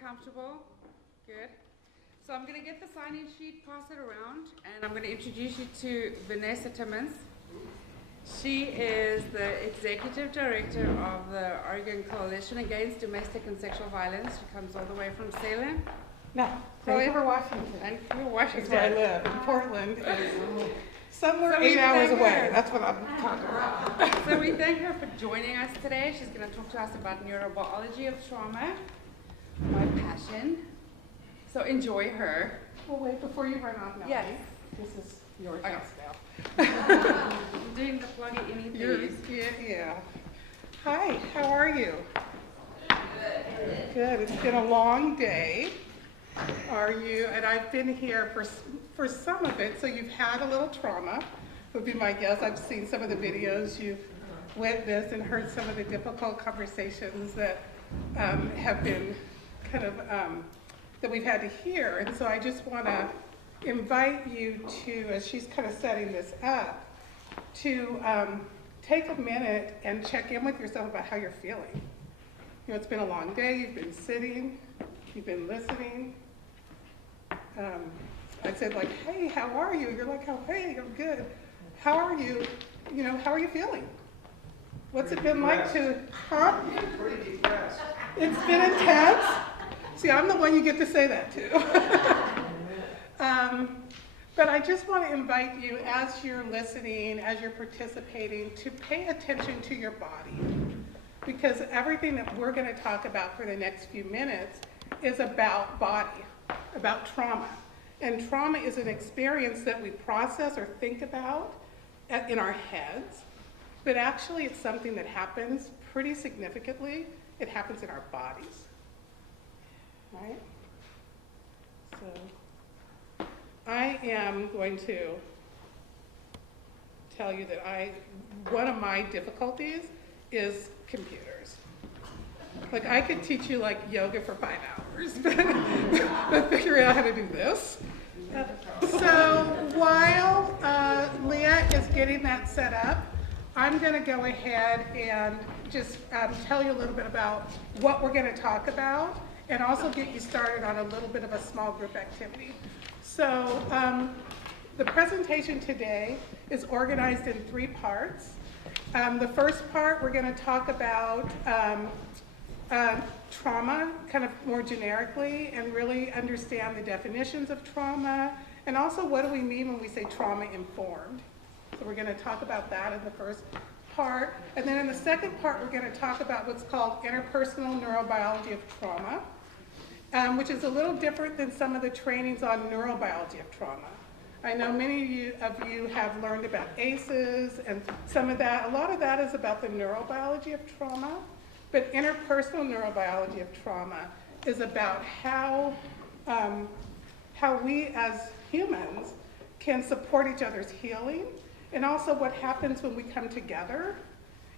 comfortable. Good. So I'm going to get the sign-in sheet, pass it around, and I'm going to introduce you to Vanessa Timmons. She is the Executive Director of the Oregon Coalition Against Domestic and Sexual Violence. She comes all the way from Salem. No, Vancouver, Washington. Vancouver, Washington. That's where I live. In Portland is somewhere So 8 hours away. her. That's what I'm talking about. So we thank her for joining us today. She's going to talk to us about neurobiology of trauma, my passion. So enjoy her. Well, wait, before you run off, Melanie, Yes. this is your Okay. house now. I'm doing the pluggy any Yours, please. yeah. Hi, how are you? Good. It's been a long day. Are you? And I've been here for some of it, so you've had a little trauma, would be my guess. I've seen some of the videos you've witnessed and heard some of the difficult conversations that have been kind of, that we've had to hear. And so I just want to invite you to, as she's kind of setting this up, to take a minute and check in with yourself about how you're feeling. You know, it's been a long day, you've been sitting, you've been listening. I said like, hey, how are you? You're like, oh, hey, I'm good. How are you? You know, how are you feeling? What's it been like to, huh? Pretty depressed. It's been intense. See, I'm the one you get to say that to. But I just want to invite you, as you're listening, as you're participating, to pay attention to your body. Because everything that we're going to talk about for the next few minutes is about body, about trauma. And trauma is an experience that we process or think about in our heads, but actually it's something that happens pretty significantly. It happens in our bodies, right? So I am going to tell you that one of my difficulties is computers. Like I could teach you like yoga for 5 hours, but figuring out how to do this. So while Leah is getting that set up, I'm going to go ahead and just tell you a little bit about what we're going to talk about and also get you started on a little bit of a small group activity. So the presentation today is organized in 3 parts. The first part, we're going to talk about trauma, kind of more generically, and really understand the definitions of trauma, and also what do we mean when we say trauma-informed. So we're going to talk about that in the first part. And then in the second part, we're going to talk about what's called interpersonal neurobiology of trauma, which is a little different than some of the trainings on neurobiology of trauma. I know many of you have learned about ACEs and some of that. A lot of that is about the neurobiology of trauma, but interpersonal neurobiology of trauma is about how we as humans can support each other's healing, and also what happens when we come together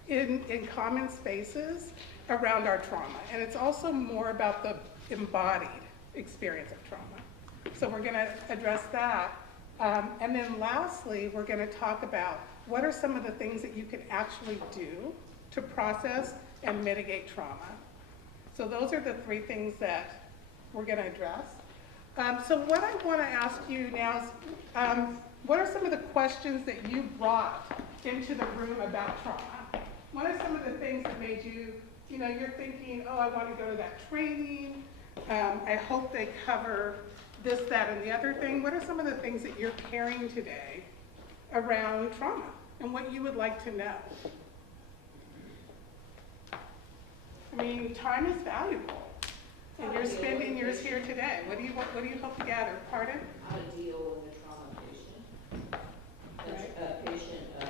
in common spaces around our trauma. And it's also more about the embodied experience of trauma. So we're going to address that. And then lastly, we're going to talk about what are some of the things that you can actually do to process and mitigate trauma. So those are the 3 things that we're going to address. So what I want to ask you now is, what are some of the questions that you brought into the room about trauma? What are some of the things that made you, you're thinking, oh, I want to go to that training. I hope they cover this, that, and the other thing. What are some of the things that you're carrying today around trauma and what you would like to know? I mean, time is valuable, and you're spending yours here today. What do you hope to gather? Pardon? How to deal with a trauma patient, Right. a patient of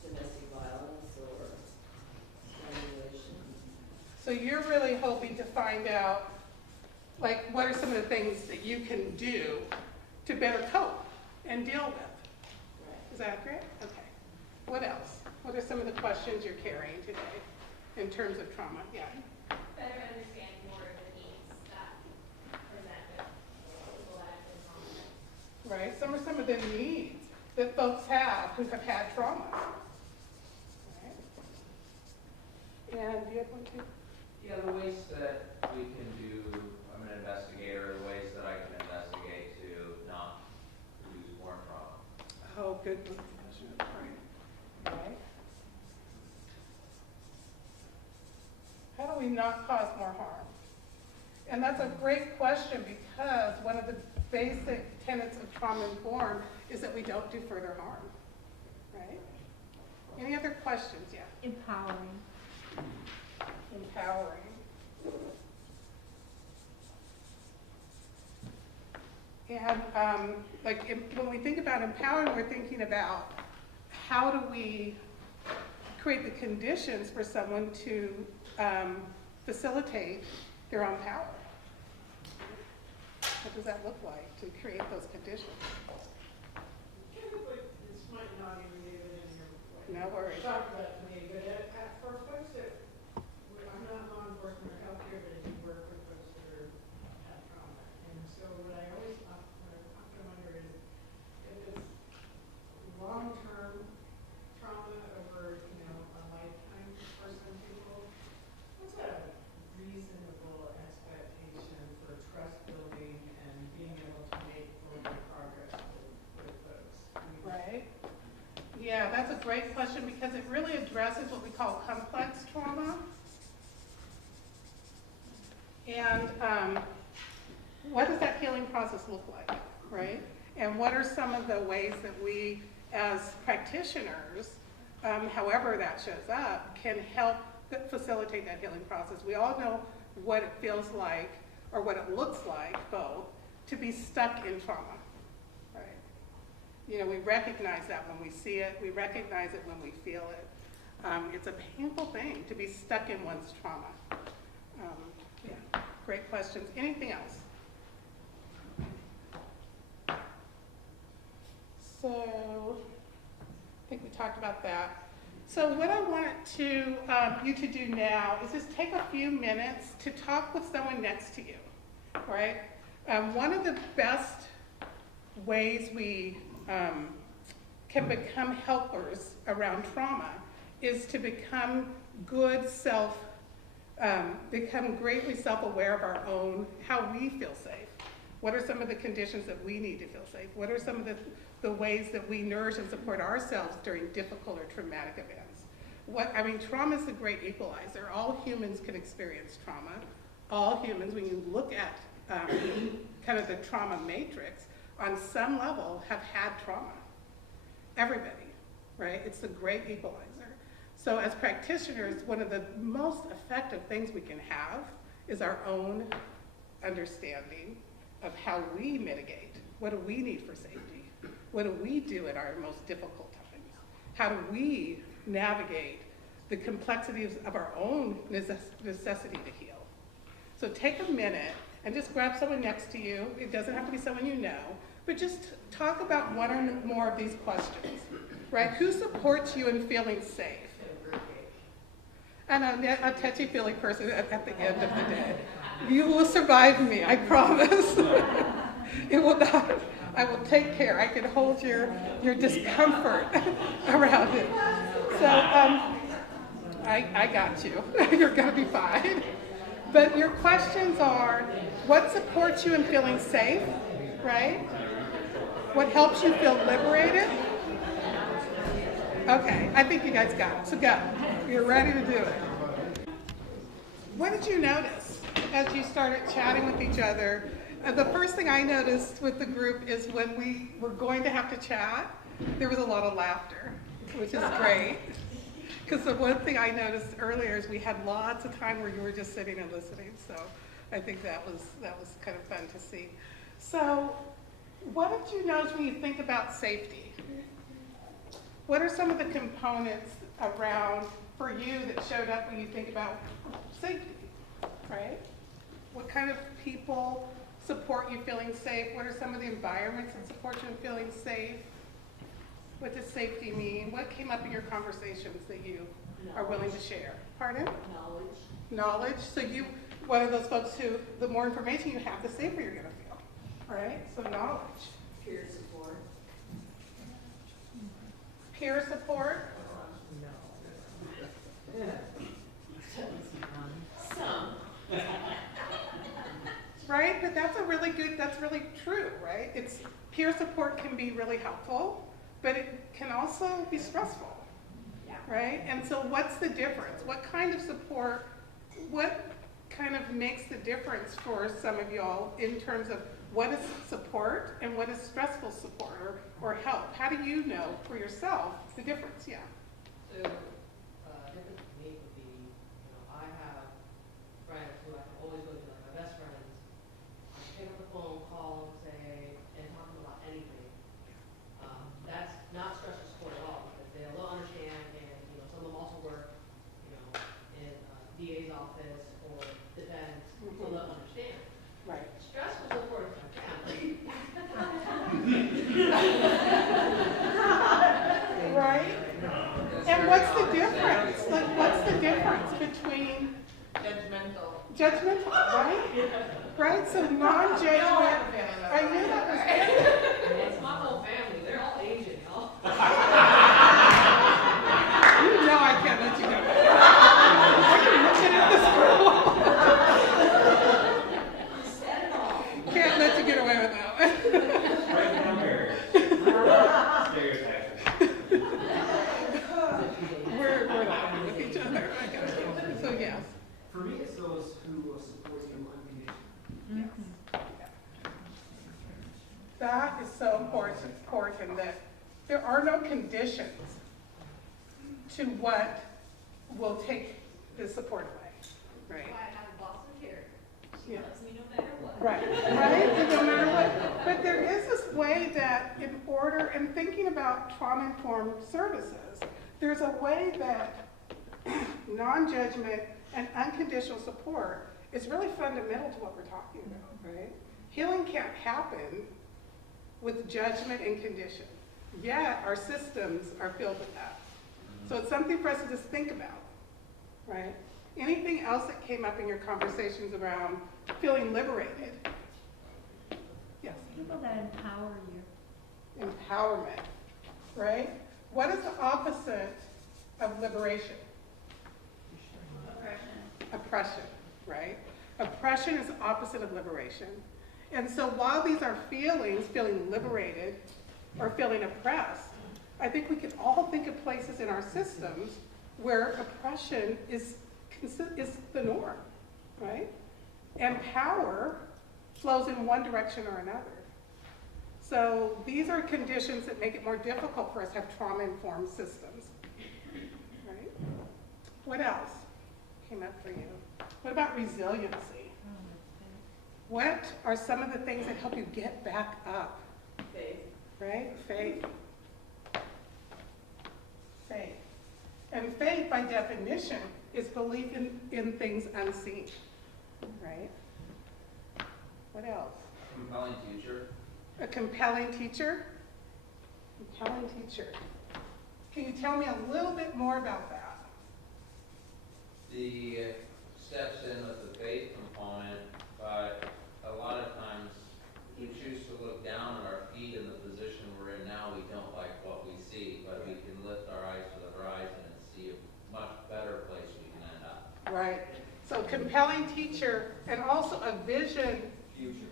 domestic violence or strangulation. So you're really hoping to find out, like, what are some of the things that you can do to better cope and deal with? Right. Is that accurate? Okay. What else? What are some of the questions you're carrying today in terms of trauma? Yeah. Better understand more of the needs that present with people that have been traumatized. Right? Some are some of the needs that folks have who have had trauma. Right? And do you have one too? Yeah, the ways that we can do an investigator, the ways that I can investigate to not use more trauma. Oh, good question. Right. How do we not cause more harm? And that's a great question, because one of the basic tenets of trauma-informed is that we don't do further harm, right? Any other questions? Yeah. Empowering. Empowering. And when we think about empowering, we're thinking about how do we create the conditions for someone to facilitate their own power. What does that look like to create those conditions? This might not even be within your. No worries. Talk about to me, but for folks that, I'm not law enforcement or healthcare, but I do work with folks that have trauma. And so what I always often wonder is, if it's long-term trauma over, a lifetime for some people, what's a reasonable expectation for trust building and being able to make forward progress with folks? Right. Yeah, that's a great question, because it really addresses what we call complex trauma. And what does that healing process look like, right? And what are some of the ways that we, as practitioners, however that shows up, can help facilitate that healing process? We all know what it feels like, or what it looks like, both, to be stuck in trauma, right? We recognize that when we see it, we recognize it when we feel it. It's a painful thing to be stuck in one's trauma. Yeah, great questions. Anything else? So, I think we talked about that. So what I want you to do now is just take a few minutes to talk with someone next to you, right? One of the best ways we can become helpers around trauma is to become become greatly self-aware of our own, how we feel safe. What are some of the conditions that we need to feel safe? What are some of the ways that we nourish and support ourselves during difficult or traumatic events? Trauma is the great equalizer. All humans can experience trauma. All humans, when you look at kind of the trauma matrix, on some level have had trauma. Everybody, right? It's the great equalizer. So as practitioners, one of the most effective things we can have is our own understanding of how we mitigate. What do we need for safety? What do we do at our most difficult times? How do we navigate the complexities of our own necessity to heal? So take a minute and just grab someone next to you. It doesn't have to be someone you know, but just talk about one or more of these questions, right? Who supports you in feeling safe? And a touchy-feely person at the end of the day. You will survive me, I promise. It will not. I will take care. I can hold your discomfort around it. So I got you. You're going to be fine. But your questions are, what supports you in feeling safe, right? What helps you feel liberated? Okay, I think you guys got it. So go. You're ready to do it. What did you notice as you started chatting with each other? The first thing I noticed with the group is when we were going to have to chat, there was a lot of laughter, which is great. Because the one thing I noticed earlier is we had lots of time where you were just sitting and listening. So I think that was kind of fun to see. So what did you notice when you think about safety? What are some of the components around for you that showed up when you think about safety, right? What kind of people support you feeling safe? What are some of the environments that support you in feeling safe? What does safety mean? What came up in your conversations that you are willing to share? Pardon? Knowledge. Knowledge. So you, one of those folks who, the more information you have, the safer you're going to feel, right? So knowledge. Peer support. Peer support. Some. Right? peer support can be really helpful, but it can also be stressful, right? And so what's the difference? What kind of support, what kind of makes the difference for some of y'all in terms of what is support and what is stressful support or help? How do you know for yourself the difference? Yeah. So, different for me would be, I have friends who I can always go to, like my best friends. I can pick up the phone, call them, say, and talk to them about anything. That's not stressful support at all, because they'll understand, and, some of them also work, in DA's office or defense, so they'll understand. Right. Stressful support is my family. Right? And what's the difference? Like, what's the difference between judgmental, right? Right? So non-judgment. I knew that was It's my whole family, they're all Asian, y'all. You know I can't let you go. I'm looking at this girl. You said it all. Can't let you get away with that one. Right down there. Stereotypes. We're laughing with each other. I got you. So yes. For me, it's those who will support you unconditionally. That is so important that there are no conditions to what will take the support away, right? Why I have a boss of care. She Yeah. loves me no matter what. Right, right, no matter what. But there is this way that in order, and thinking about trauma-informed services, there's a way that non-judgment and unconditional support is really fundamental to what we're talking about, right? Healing can't happen with judgment and condition, yet our systems are filled with that. So it's something for us to just think about, right? Anything else that came up in your conversations around feeling liberated? Yes. People that empower you. Empowerment, right? What is the opposite of liberation? Oppression, right? Oppression is the opposite of liberation. And so while these are feelings, feeling liberated or feeling oppressed, I think we can all think of places in our systems where oppression is the norm, right? And power flows in one direction or another. So these are conditions that make it more difficult for us to have trauma-informed systems, right? What else came up for you? What about resiliency? What are some of the things that help you get back up? Faith. Right? Faith. Faith. And faith, by definition, is belief in things unseen. Right? What else? Compelling teacher. A compelling teacher? Compelling teacher. Can you tell me a little bit more about that? The steps in with the faith component, but a lot of times we choose to look down at our feet in the position we're in now. We don't like what we see, but we can lift our eyes to the horizon and see a much better place we can end up. Right. So compelling teacher, and also a vision. Future.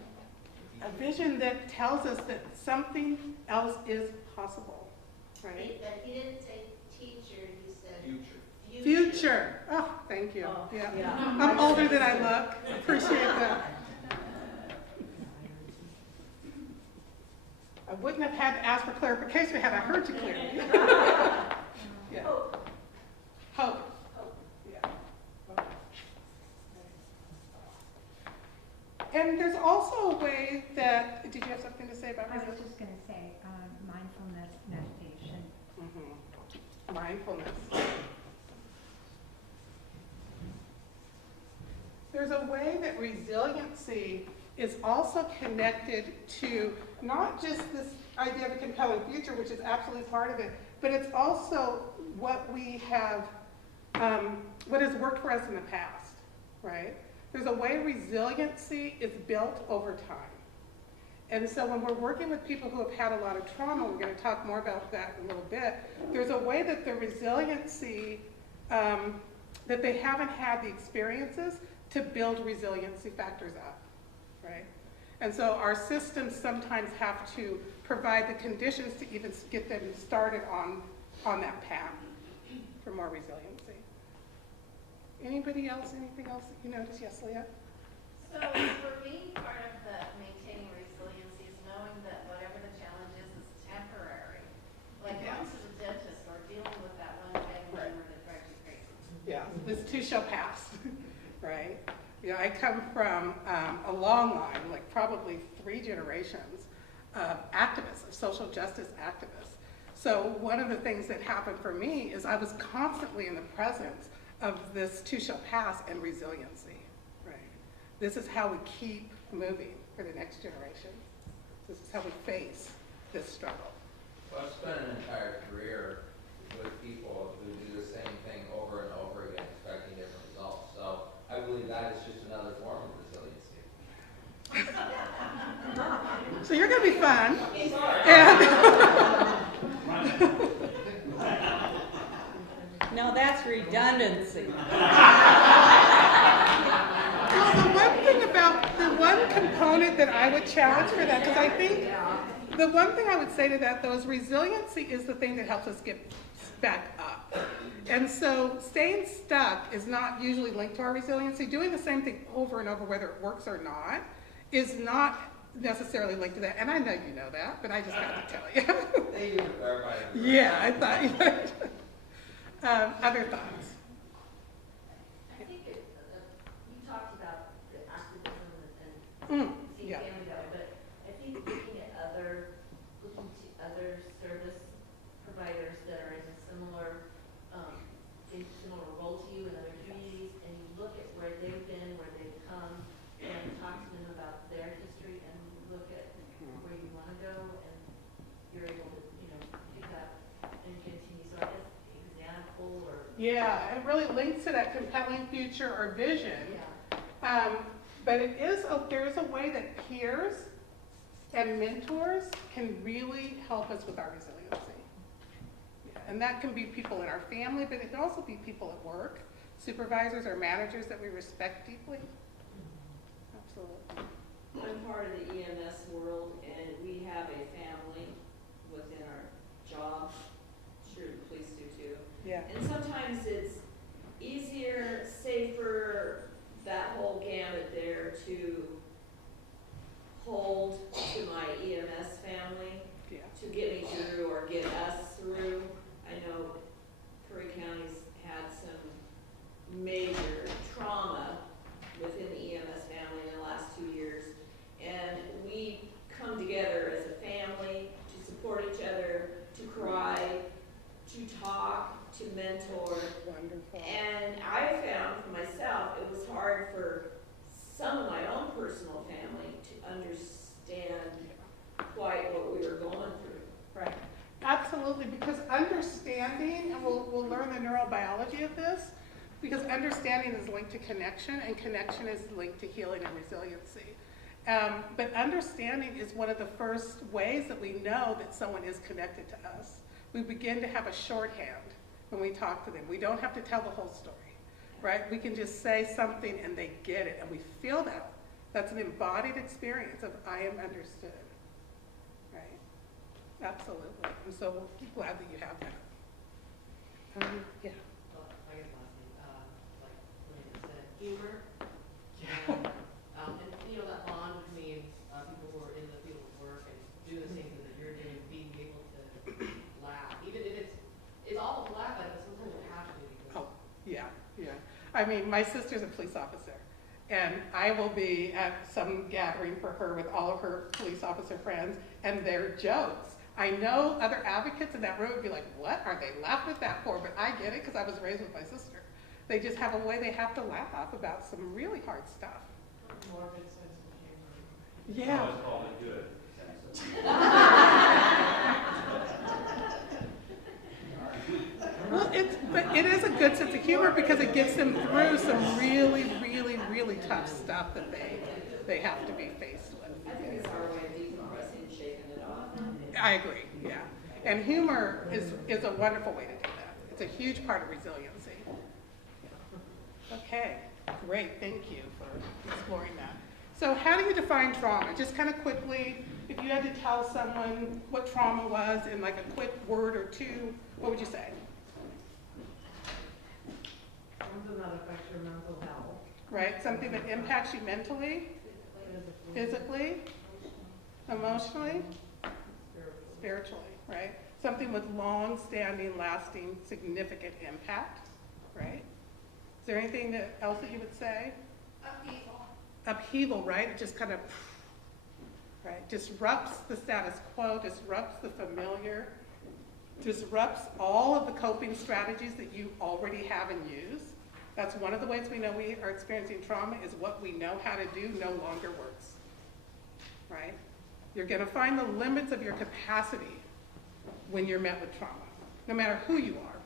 A vision that tells us that something else is possible, right? But he didn't say teacher, he said Future. Future. Oh, thank you. Oh, Yeah. yeah. I'm older than I look. Appreciate that. I wouldn't have had to ask for clarification had I heard you clearly. Yeah. hope. Hope. Yeah. And there's also a way that, did you have something to say about I was resilience? just going to say mindfulness meditation. Mhm. Mindfulness. There's a way that resiliency is also connected to not just this idea of a compelling future, which is absolutely part of it, but it's also what we have, what has worked for us in the past, right? There's a way resiliency is built over time. And so when we're working with people who have had a lot of trauma, we're going to talk more about that in a little bit, there's a way that the resiliency, that they haven't had the experiences to build resiliency factors up, right? And so our systems sometimes have to provide the conditions to even get them started on that path for more resiliency. Anybody else, anything else that you notice? Yes, Leah? So for me, part of the maintaining resiliency is knowing that whatever the challenge is temporary. Like Yeah. going to the dentist or dealing with that one family Right. member that drives you crazy. Yeah, this too shall pass, right? You know, I come from a long line, like probably 3 generations of activists, of social justice activists. So one of the things that happened for me is I was constantly in the presence of this too shall pass and resiliency, right? This is how we keep moving for the next generation. This is how we face this struggle. Well, I've spent an entire career with people who do the same thing over and over again, expecting different results. So I believe that is just another form of resiliency. So you're going to be fun. No, that's redundancy. The one component that I would challenge for that, because I think the one thing I would say to that, though, is resiliency is the thing that helps us get back up. And so staying stuck is not usually linked to our resiliency. Doing the same thing over and over, whether it works or not, is not necessarily linked to that. And I know you know that, but I just got to tell you. Thank you for clarifying. Yeah, I thought you would. Other thoughts? I think you talked about the activism and seeing Yeah. family that way, but I think looking to other service providers that are in a similar role to you in other communities, and you look at where they've been, where they've come, and talk to them about their history, and look at where you want to go, and you're able to, pick up and continue. So I guess example or Yeah, it really links to that compelling future or vision. yeah. But there is a way that peers and mentors can really help us with our resiliency. Yeah, and that can be people in our family, but it can also be people at work, supervisors or managers that we respect deeply. Absolutely. I'm part of the EMS world, and we have a family within our job. Sure, the police do too. Yeah. And sometimes it's easier, safer, that whole gamut there to hold to my EMS family Yeah. to get me through or get us through. I know Curry County's had some major trauma within the EMS family in the last 2 years. And we come together as a family to support each other, to cry, to talk, to mentor. Wonderful. And I found for myself, it was hard for some of my own personal family to understand quite what we were going through. Right. Absolutely, because understanding, and we'll learn the neurobiology of this, because understanding is linked to connection, and connection is linked to healing and resiliency. But understanding is one of the first ways that we know that someone is connected to us. We begin to have a shorthand when we talk to them. We don't have to tell the whole story, right? We can just say something and they get it, and we feel that. That's an embodied experience of I am understood, right? Absolutely. I'm so glad that you have that. Yeah. Well, I guess last thing, like Leah said, humor. Yeah. And that bond between people who are in the field of work and do the same thing that you're doing, being able to laugh, even if it's awful to laugh at it, but sometimes you have to. Because Oh, yeah, yeah. I mean, my sister's a police officer, and I will be at some gathering for her with all of her police officer friends, and their jokes. I know other advocates in that room would be like, what are they laughing at that for? But I get it because I was raised with my sister. They just have a way they have to laugh about some really hard stuff. Morbid sense of humor. Yeah. Always call it good. Well, but it is a good sense of humor because it gets them through some really, really, really tough stuff that they have to be faced with. I think it's our way of decompressing, shaking it off. I agree, yeah. And humor is a wonderful way to do that. It's a huge part of resiliency. Okay, great, thank you for exploring that. So how do you define trauma? Just kind of quickly, if you had to tell someone what trauma was in like a quick word or two, what would you say? Something that affects your mental health. Right? Something that impacts you mentally, physically, emotionally, spiritually, right? Something with long-standing, lasting, significant impact, right? Is there anything else that you would say? Upheaval. Upheaval, right? It just kind of, right? Disrupts the status quo, disrupts the familiar, disrupts all of the coping strategies that you already have and use. That's one of the ways we know we are experiencing trauma, is what we know how to do no longer works, right? You're gonna find the limits of your capacity when you're met with trauma. No matter who you are,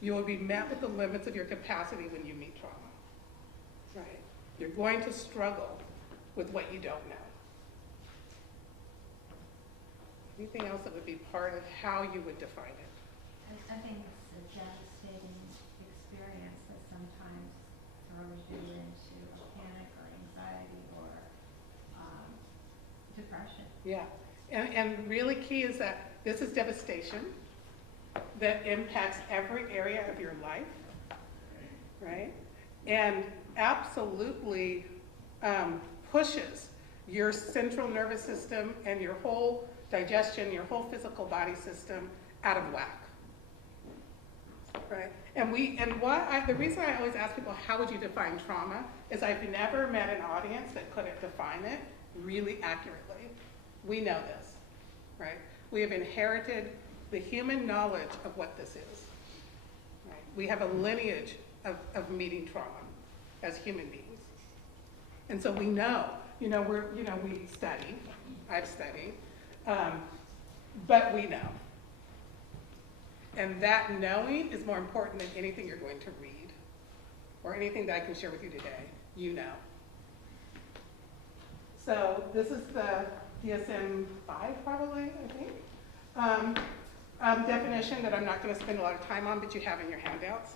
you will be met with the limits of your capacity when you meet trauma, right? You're going to struggle with what you don't know. Anything else that would be part of how you would define it? I think it's a devastating experience that sometimes throws you into a panic or anxiety or depression. Yeah, and really key is that this is devastation that impacts every area of your life, right? And absolutely pushes your central nervous system and your whole digestion, your whole physical body system out of whack, right? The reason I always ask people, how would you define trauma, is I've never met an audience that couldn't define it really accurately. We know this, right? We have inherited the human knowledge of what this is, right? We have a lineage of meeting trauma as human beings. And so we know, we study, I've studied, but we know. And that knowing is more important than anything you're going to read or anything that I can share with you today. You know. So this is the DSM-5 probably, I think, definition that I'm not going to spend a lot of time on, but you have in your handouts.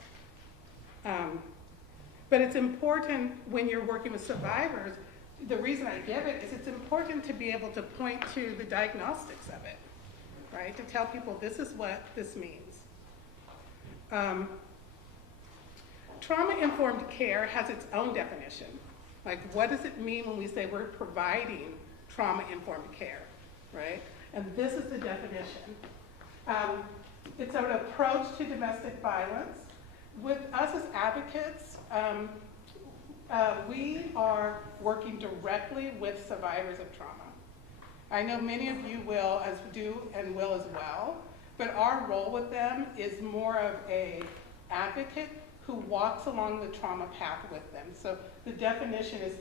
But it's important when you're working with survivors, the reason I give it is it's important to be able to point to the diagnostics of it, right? To tell people this is what this means. Trauma-informed care has its own definition. Like, what does it mean when we say we're providing trauma-informed care, right? And this is the definition. It's an approach to domestic violence. With us as advocates, we are working directly with survivors of trauma. I know many of you will as well, but our role with them is more of an advocate who walks along the trauma path with them. So the definition is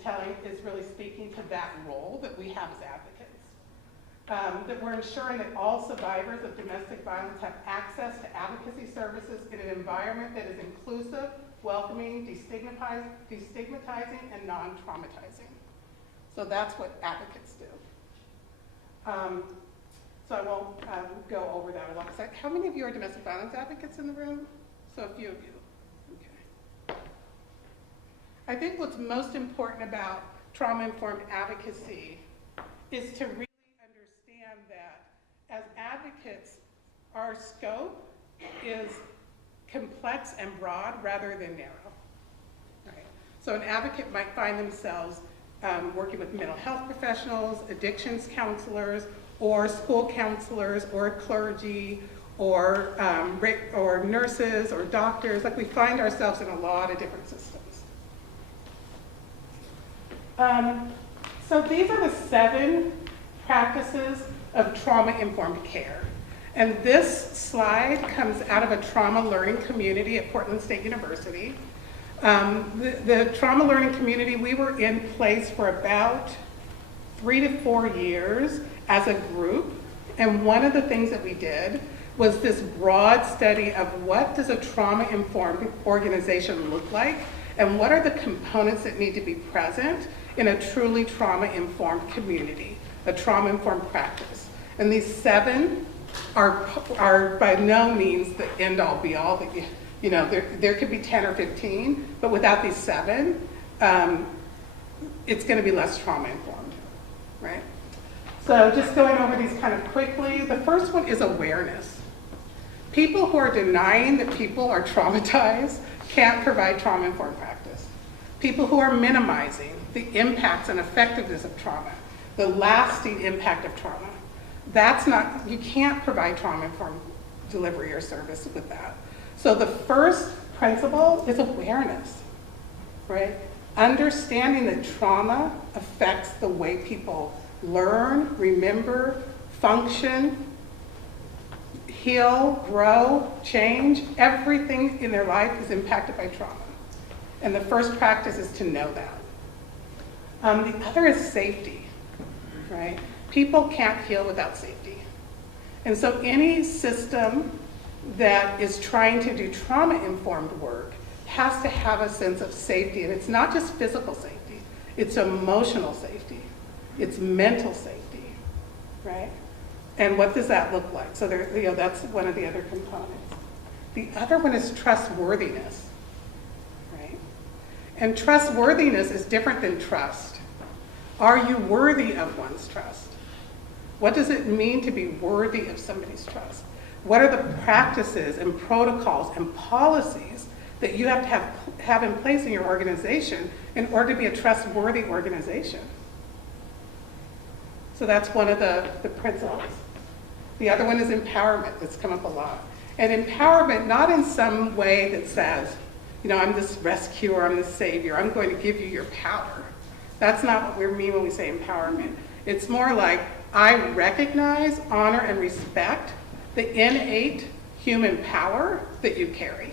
really speaking to that role that we have as advocates. That we're ensuring that all survivors of domestic violence have access to advocacy services in an environment that is inclusive, welcoming, destigmatizing, and non-traumatizing. So that's what advocates do. So I won't go over that a lot. How many of you are domestic violence advocates in the room? So a few of you. Okay. I think what's most important about trauma-informed advocacy is to really understand that as advocates, our scope is complex and broad rather than narrow. Right? So an advocate might find themselves working with mental health professionals, addictions counselors, or school counselors, or clergy, or nurses, or doctors. Like, we find ourselves in a lot of different systems. So these are the 7 practices of trauma-informed care. And this slide comes out of a trauma learning community at Portland State University. The trauma learning community, we were in place for about 3 to 4 years as a group. And one of the things that we did was this broad study of what does a trauma-informed organization look like, and what are the components that need to be present in a truly trauma-informed community, a trauma-informed practice. And these 7 are by no means the end-all be-all. That there could be 10 or 15, but without these 7, it's going to be less trauma-informed, right? So just going over these kind of quickly, the first one is awareness. People who are denying that people are traumatized can't provide trauma-informed practice. People who are minimizing the impacts and effectiveness of trauma, the lasting impact of trauma, that's not, you can't provide trauma-informed delivery or service with that. So the first principle is awareness, right? Understanding that trauma affects the way people learn, remember, function, heal, grow, change. Everything in their life is impacted by trauma. And the first practice is to know that. The other is safety, right? People can't heal without safety. And so any system that is trying to do trauma-informed work has to have a sense of safety. And it's not just physical safety, it's emotional safety, it's mental safety, right? And what does that look like? So there, that's one of the other components. The other one is trustworthiness, right? And trustworthiness is different than trust. Are you worthy of one's trust? What does it mean to be worthy of somebody's trust? What are the practices and protocols and policies that you have to have in place in your organization in order to be a trustworthy organization? So that's one of the principles. The other one is empowerment. That's come up a lot. And empowerment, not in some way that says, I'm this rescuer, I'm this savior, I'm going to give you your power. That's not what we mean when we say empowerment. It's more like, I recognize, honor, and respect the innate human power that you carry,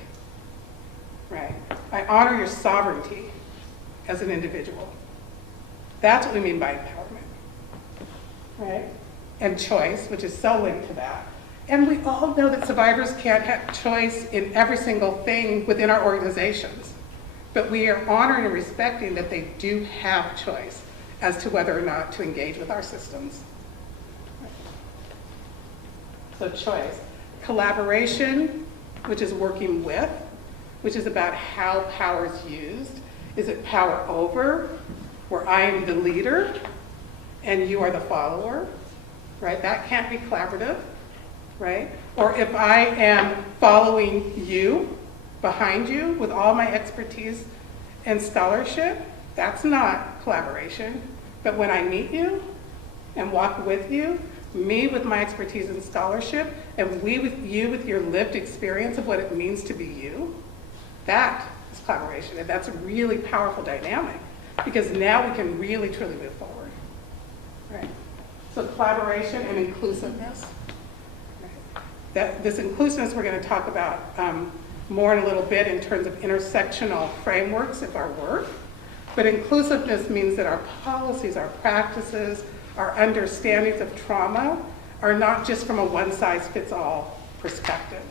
right? I honor your sovereignty as an individual. That's what we mean by empowerment, right? And choice, which is so linked to that. And we all know that survivors can't have choice in every single thing within our organizations, but we are honoring and respecting that they do have choice as to whether or not to engage with our systems. So choice. Collaboration, which is working with, which is about how power is used. Is it power over, where I am the leader and you are the follower, right? That can't be collaborative, right? Or if I am following you, behind you, with all my expertise and scholarship, that's not collaboration. But when I meet you and walk with you, me with my expertise and scholarship, and we with you with your lived experience of what it means to be you, that is collaboration. And that's a really powerful dynamic, because now we can really, truly move forward, right? So collaboration and inclusiveness. Right? This inclusiveness we're going to talk about more in a little bit in terms of intersectional frameworks of our work. But inclusiveness means that our policies, our practices, our understandings of trauma are not just from a one-size-fits-all perspective.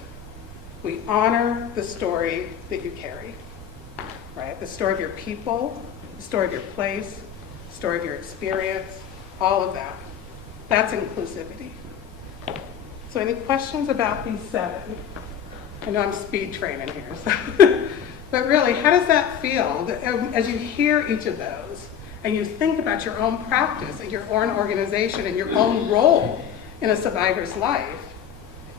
We honor the story that you carry, right? The story of your people, the story of your place, the story of your experience, all of that. That's inclusivity. So any questions about these 7? I know I'm speed training here, so. But really, how does that feel as you hear each of those and you think about your own practice and your own organization and your own role in a survivor's life?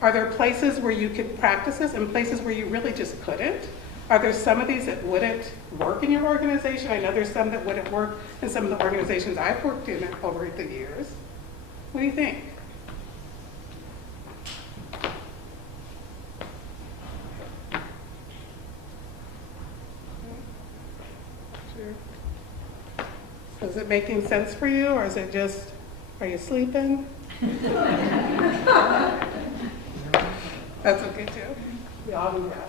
Are there places where you could practice this and places where you really just couldn't? Are there some of these that wouldn't work in your organization? I know there's some that wouldn't work in some of the organizations I've worked in over the years. What do you think? Is it making sense for you, or is it just, are you sleeping? That's okay too. We all do that.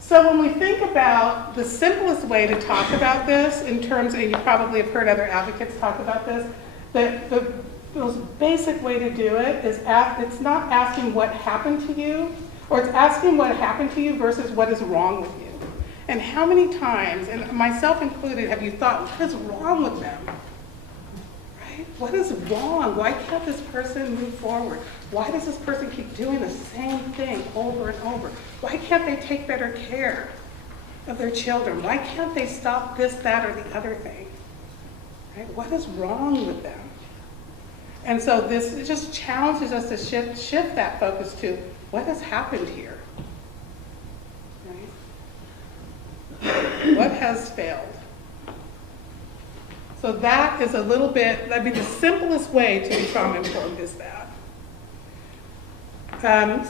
So when we think about the simplest way to talk about this in terms, and you probably have heard other advocates talk about this, the most basic way to do it is it's not asking what happened to you, or it's asking what happened to you versus what is wrong with you. And how many times, and myself included, have you thought, what is wrong with them? Right? What is wrong? Why can't this person move forward? Why does this person keep doing the same thing over and over? Why can't they take better care? of their children? Why can't they stop this, that, or the other thing? Right? What is wrong with them? And so this it just challenges us to shift that focus to what has happened here? Right? What has failed? So that is a little bit, I mean, the simplest way to be trauma-informed is that.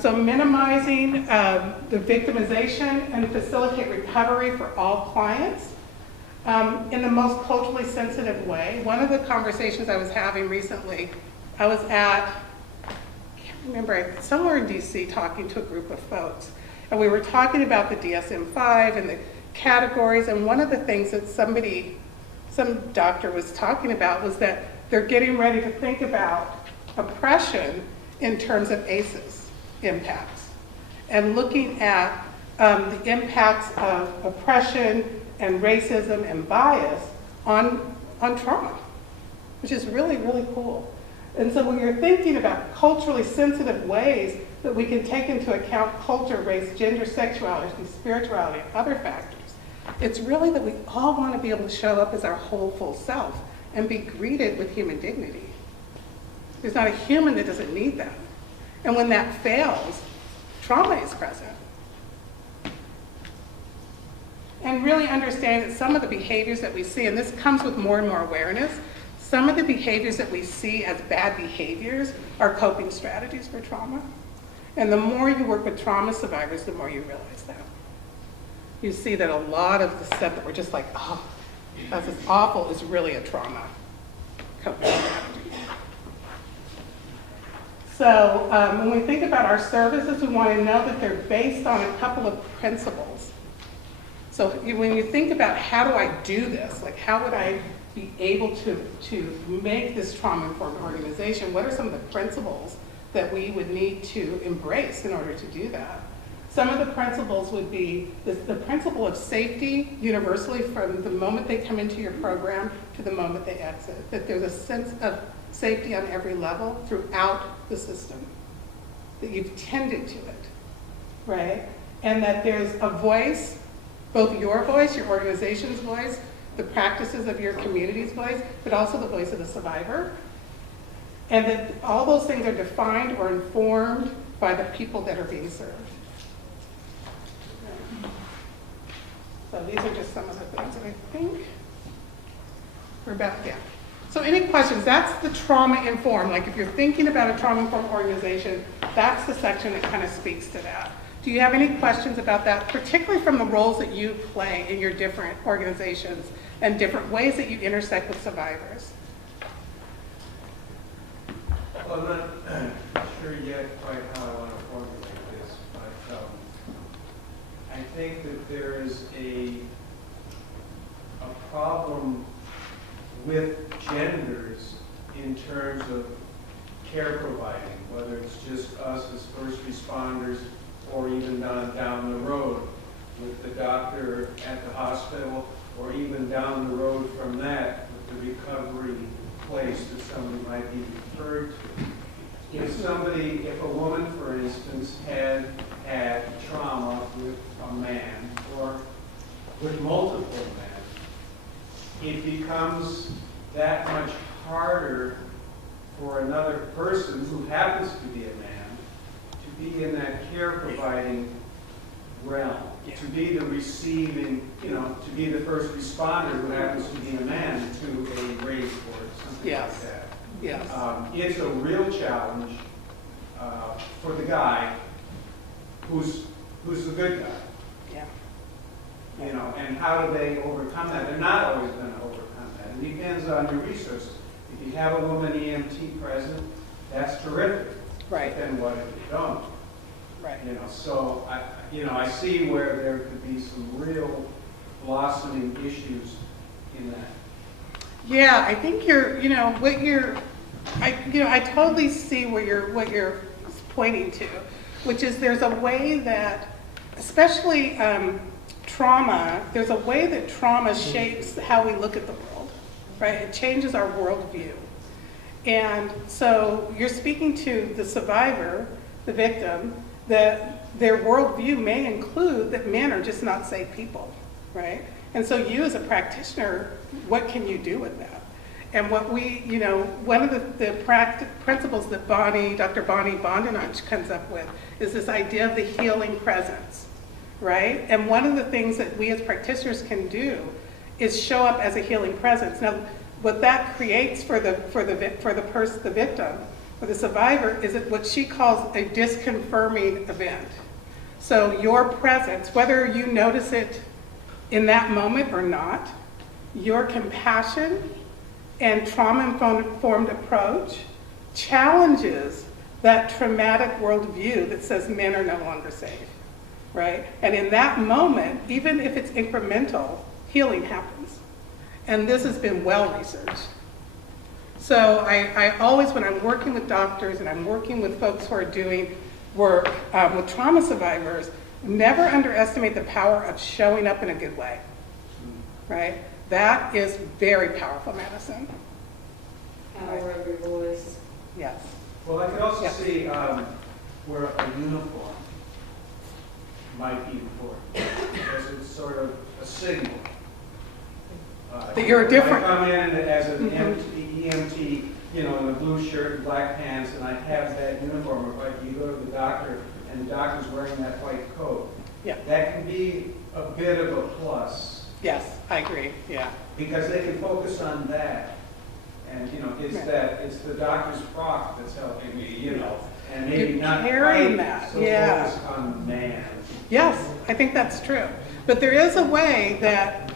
So minimizing the victimization and facilitate recovery for all clients in the most culturally sensitive way. One of the conversations I was having recently, I was at, I can't remember, somewhere in DC talking to a group of folks. And we were talking about the DSM-5 and the categories, and one of the things that some doctor was talking about was that they're getting ready to think about oppression in terms of ACEs impacts and looking at the impacts of oppression and racism and bias on trauma, which is really, really cool. And so when you're thinking about culturally sensitive ways that we can take into account culture, race, gender, sexuality, spirituality, and other factors, it's really that we all want to be able to show up as our whole, full self and be greeted with human dignity. There's not a human that doesn't need that. And when that fails, trauma is present. And really understanding that some of the behaviors that we see, and this comes with more and more awareness, some of the behaviors that we see as bad behaviors are coping strategies for trauma. And the more you work with trauma survivors, the more you realize that. You see that a lot of the stuff that we're just like, oh, that's just awful, is really a trauma coping strategy. So when we think about our services, we want to know that they're based on a couple of principles. So when you think about how do I do this, like how would I be able to make this trauma-informed organization, what are some of the principles that we would need to embrace in order to do that? Some of the principles would be the principle of safety universally from the moment they come into your program to the moment they exit, that there's a sense of safety on every level throughout the system, that you've tended to it, right? And that there's a voice, both your voice, your organization's voice, the practices of your community's voice, but also the voice of the survivor. And that all those things are defined or informed by the people that are being served. So these are just some of the things that I think we're about, yeah. So any questions? That's the trauma-informed. Like if you're thinking about a trauma-informed organization, that's the section that kind of speaks to that. Do you have any questions about that, particularly from the roles that you play in your different organizations and different ways that you intersect with survivors? Well, I'm not sure yet quite how I want to formulate this, but I think that there is a problem with genders in terms of care providing, whether it's just us as first responders or even down the road with the doctor at the hospital, or even down the road from that with the recovery place that somebody might be referred to. If a woman, for instance, had trauma with a man or with multiple men, it becomes that much harder for another person who happens to be a man to be in that care providing realm, to be the receiving, to be the first responder who happens to be a man to a rape or something like that. Yes. It's a real challenge for the guy who's the good guy. Yeah. And how do they overcome that? They're not always going to overcome that. It depends on your resources. If you have a woman EMT present, that's terrific. Right. But then what if you don't? Right. So I see where there could be some real blossoming issues in that. Yeah, I think I totally see what you're pointing to, which is there's a way that, especially trauma, there's a way that trauma shapes how we look at the world, right? It changes our worldview. And so you're speaking to the survivor, the victim, that their worldview may include that men are just not safe people. right? And so you as a practitioner, what can you do with that? And what we, one of the principles that Dr. Bonnie Bondanich comes up with is this idea of the healing presence, right? And one of the things that we as practitioners can do is show up as a healing presence. Now, what that creates for the victim or the survivor is what she calls a disconfirming event. So your presence, whether you notice it in that moment or not, your compassion and trauma-informed approach challenges that traumatic worldview that says men are no longer safe, right? And in that moment, even if it's incremental, healing happens. And this has been well researched. So I always, when I'm working with doctors and I'm working with folks who are doing work with trauma survivors, never underestimate the power of showing up in a good way, right? That is very powerful medicine. Power of your voice. Yes. Well, I could also see where a uniform might be important, because it's sort of a signal. That you're different. I come in as an EMT, in a blue shirt and black pants, and I have that uniform. Or like you go to the doctor, and the doctor's wearing that white coat. Yeah. That can be a bit of a plus. Yes, I agree. Yeah. Because they can focus on that. And, it's the doctor's frock that's helping me, and maybe You're not carrying quite that, so yeah. focused on the man. Yes, I think that's true. But there is a way that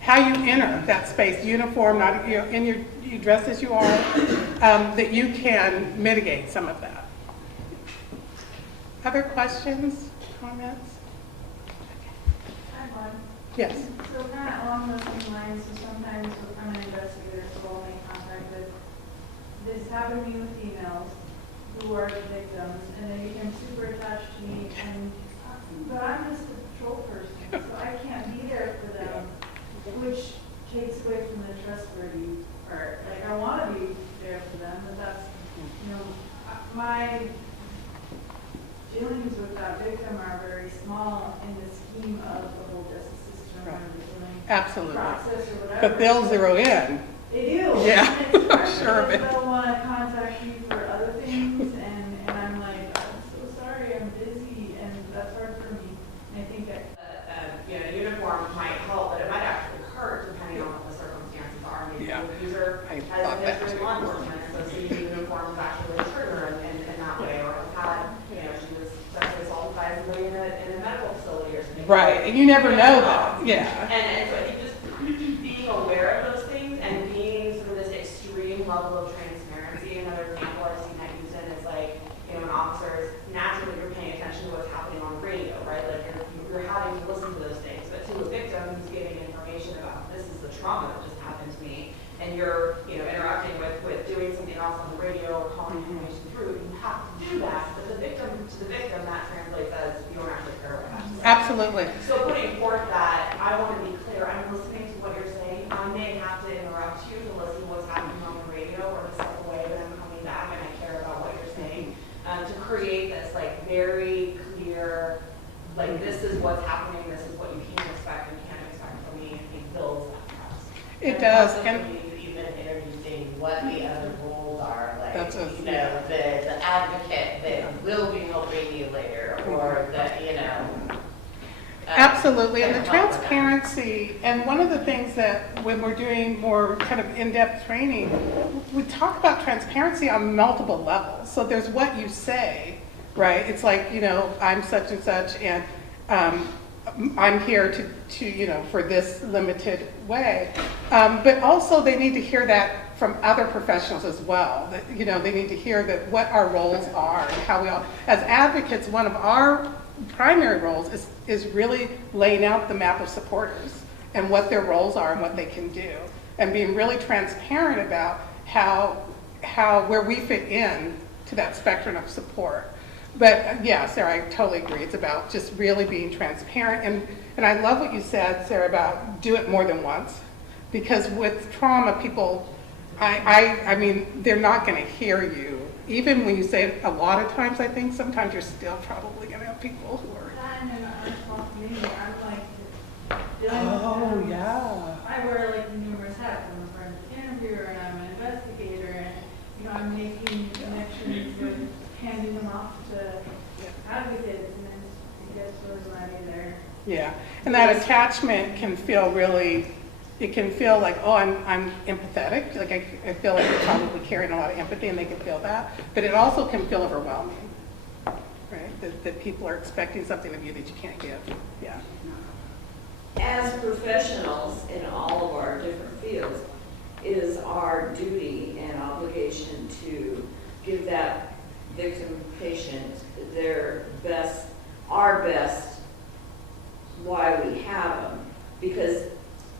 how you enter that space, uniform, not you dress as you are, that you can mitigate some of that. Other questions, comments? I have one. Yes. So kind of along those same lines, so sometimes I'm an investigator, so I'll make contact with, this happened to me with females who are the victims, and they become super attached to me, but I'm just a patrol person, so I can't be there for them, which takes away from the trustworthy part. Like, I want to be there for them, but that's, my dealings with that victim are very small in the scheme of the whole justice system or the healing Absolutely. process or whatever. But they'll zero in. They do. Yeah, And it's hard sure of because it. they'll want to contact you for other things, and I'm like, I'm so sorry, I'm busy, and that's hard for me. And I think that Uniform might help, but it might actually hurt depending on what the circumstances are. Maybe Yeah. the user I has thought a that history too. of law enforcement, so seeing uniforms actually hurt her in that way, or has had, she was sexually assaulted by somebody in a medical facility or something. Right, and you never know that. Yeah. And so I think just being aware of those things and being sort of this extreme level of transparency. Another example I've seen that used in is like, an officer, naturally you're paying attention to what's happening on the radio, right? Like you're having to listen to those things. But to a victim who's giving information about this is the trauma that just happened to me, and you're, interacting with doing something else on the radio or calling information through, you have to do that. But to the victim, that translates as you don't actually care what happens. Absolutely. So putting forth that, I want to be clear, I'm listening to what you're saying. I may have to interrupt you to listen to what's happening on the radio or to step away, but I'm coming back and I care about what you're saying. To create this very clear, this is what's happening, this is what you can expect and can't expect from me, I think builds that trust. It does. And even introducing what the other roles are, That's a- the advocate that will be helping you later, or Absolutely, and the help with that. transparency, and one of the things that when we're doing more kind of in-depth training, we talk about transparency on multiple levels. So there's what you say, right? It's like, I'm such and such, and I'm here to for this limited way. But also they need to hear that from other professionals as well. That, they need to hear that what our roles are and how we all, as advocates, one of our primary roles is really laying out the map of supporters and what their roles are and what they can do, and being really transparent about where we fit in to that spectrum of support. But yeah, Sarah, I totally agree. It's about just really being transparent, and I love what you said, Sarah, about do it more than once, because with trauma, people, I mean, they're not going to hear you. Even when you say it a lot of times, I think sometimes you're still probably going to have people who are. That and in our small community, I'm like, dealing with Oh, them. yeah. I wear like numerous hats. I'm a forensic interviewer and I'm an investigator and, you know, I'm making connections with handing them off to advocates and then it gets really muddy there. Yeah, and that attachment can feel really, it can feel like, oh, I'm empathetic, like I feel like they're probably carrying a lot of empathy and they can feel that, but it also can feel overwhelming, right? That people are expecting something of you that you can't give, yeah. As professionals in all of our different fields, it is our duty and obligation to give that victim patient their best, our best, why we have them. Because,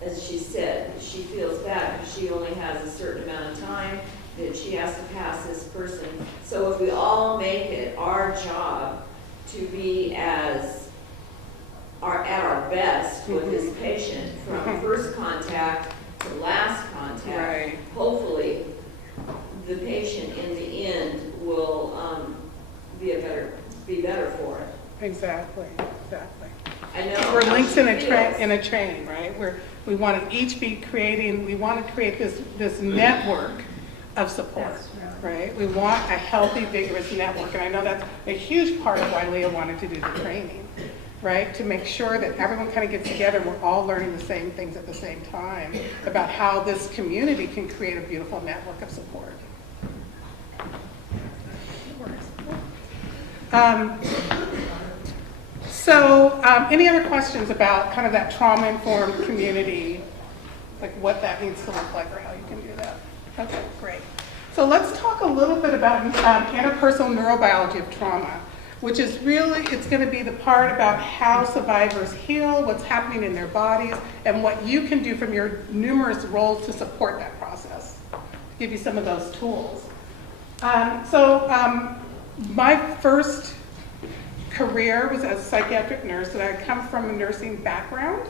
as she said, she feels bad because she only has a certain amount of time that she has to pass this person. So if we all make it our job to be at our best with this patient from first contact to last contact, Right. hopefully the patient in the end will be better for it. Exactly, exactly. I know. We're how links she in a feels. train, right? We want to each be creating, we want to create this network of support, That's right? We want a healthy, vigorous network, and I know that's a huge part of why Leah wanted to do the training, right? To make sure that everyone kind of gets together, and we're all learning the same things at the same time about how this community can create a beautiful network of support. Any other questions about kind of that trauma-informed community, like what that needs to look like or how you can do that? Okay, great. So let's talk a little bit about interpersonal neurobiology of trauma, which is really, it's going to be the part about how survivors heal, what's happening in their bodies, and what you can do from your numerous roles to support that process. Give you some of those tools. My first career was as a psychiatric nurse, and I come from a nursing background.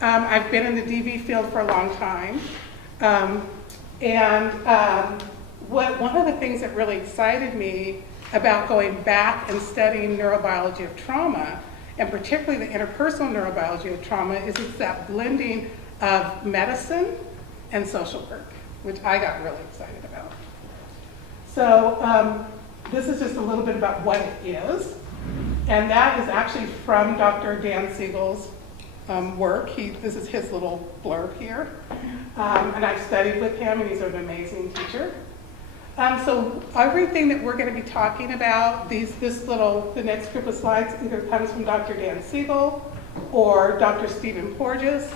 I've been in the DV field for a long time. One of the things that really excited me about going back and studying neurobiology of trauma, and particularly the interpersonal neurobiology of trauma, is it's that blending of medicine and social work, which I got really excited about. So this is just a little bit about what it is. And that is actually from Dr. Dan Siegel's work. This is his little blurb here. And I've studied with him, and he's an amazing teacher. So everything that we're going to be talking about, the next group of slides either comes from Dr. Dan Siegel, or Dr. Stephen Porges,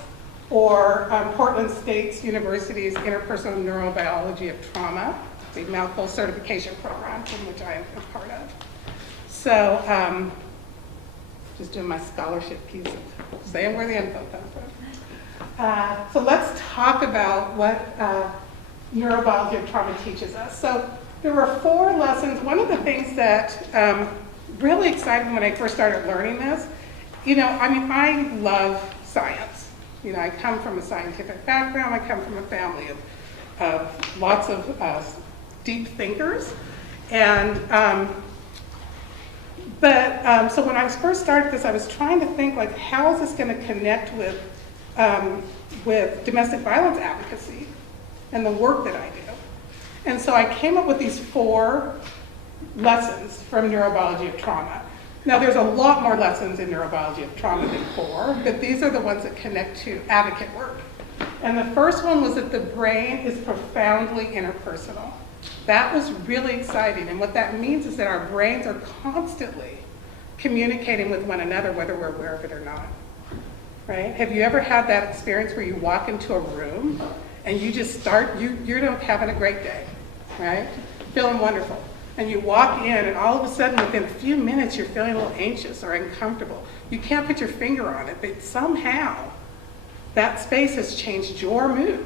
or Portland State University's Interpersonal Neurobiology of Trauma, the mouthful certification program from which I am a part of. So just doing my scholarship piece of saying where the info comes from. So let's talk about what neurobiology of trauma teaches us. So there were 4 lessons. One of the things that really excited me when I first started learning this, I love science. I come from a scientific background. I come from a family of lots of deep thinkers. And so when I first started this, I was trying to think, like, how is this going to connect with domestic violence advocacy and the work that I do? And so I came up with these 4 lessons from neurobiology of trauma. Now, there's a lot more lessons in neurobiology of trauma than 4, but these are the ones that connect to advocate work. And the first one was that the brain is profoundly interpersonal. That was really exciting, and what that means is that our brains are constantly communicating with one another, whether we're aware of it or not, right? Have you ever had that experience where you walk into a room and you just you're having a great day, right? Feeling wonderful. And you walk in and all of a sudden within a few minutes you're feeling a little anxious or uncomfortable. You can't put your finger on it, but somehow that space has changed your mood,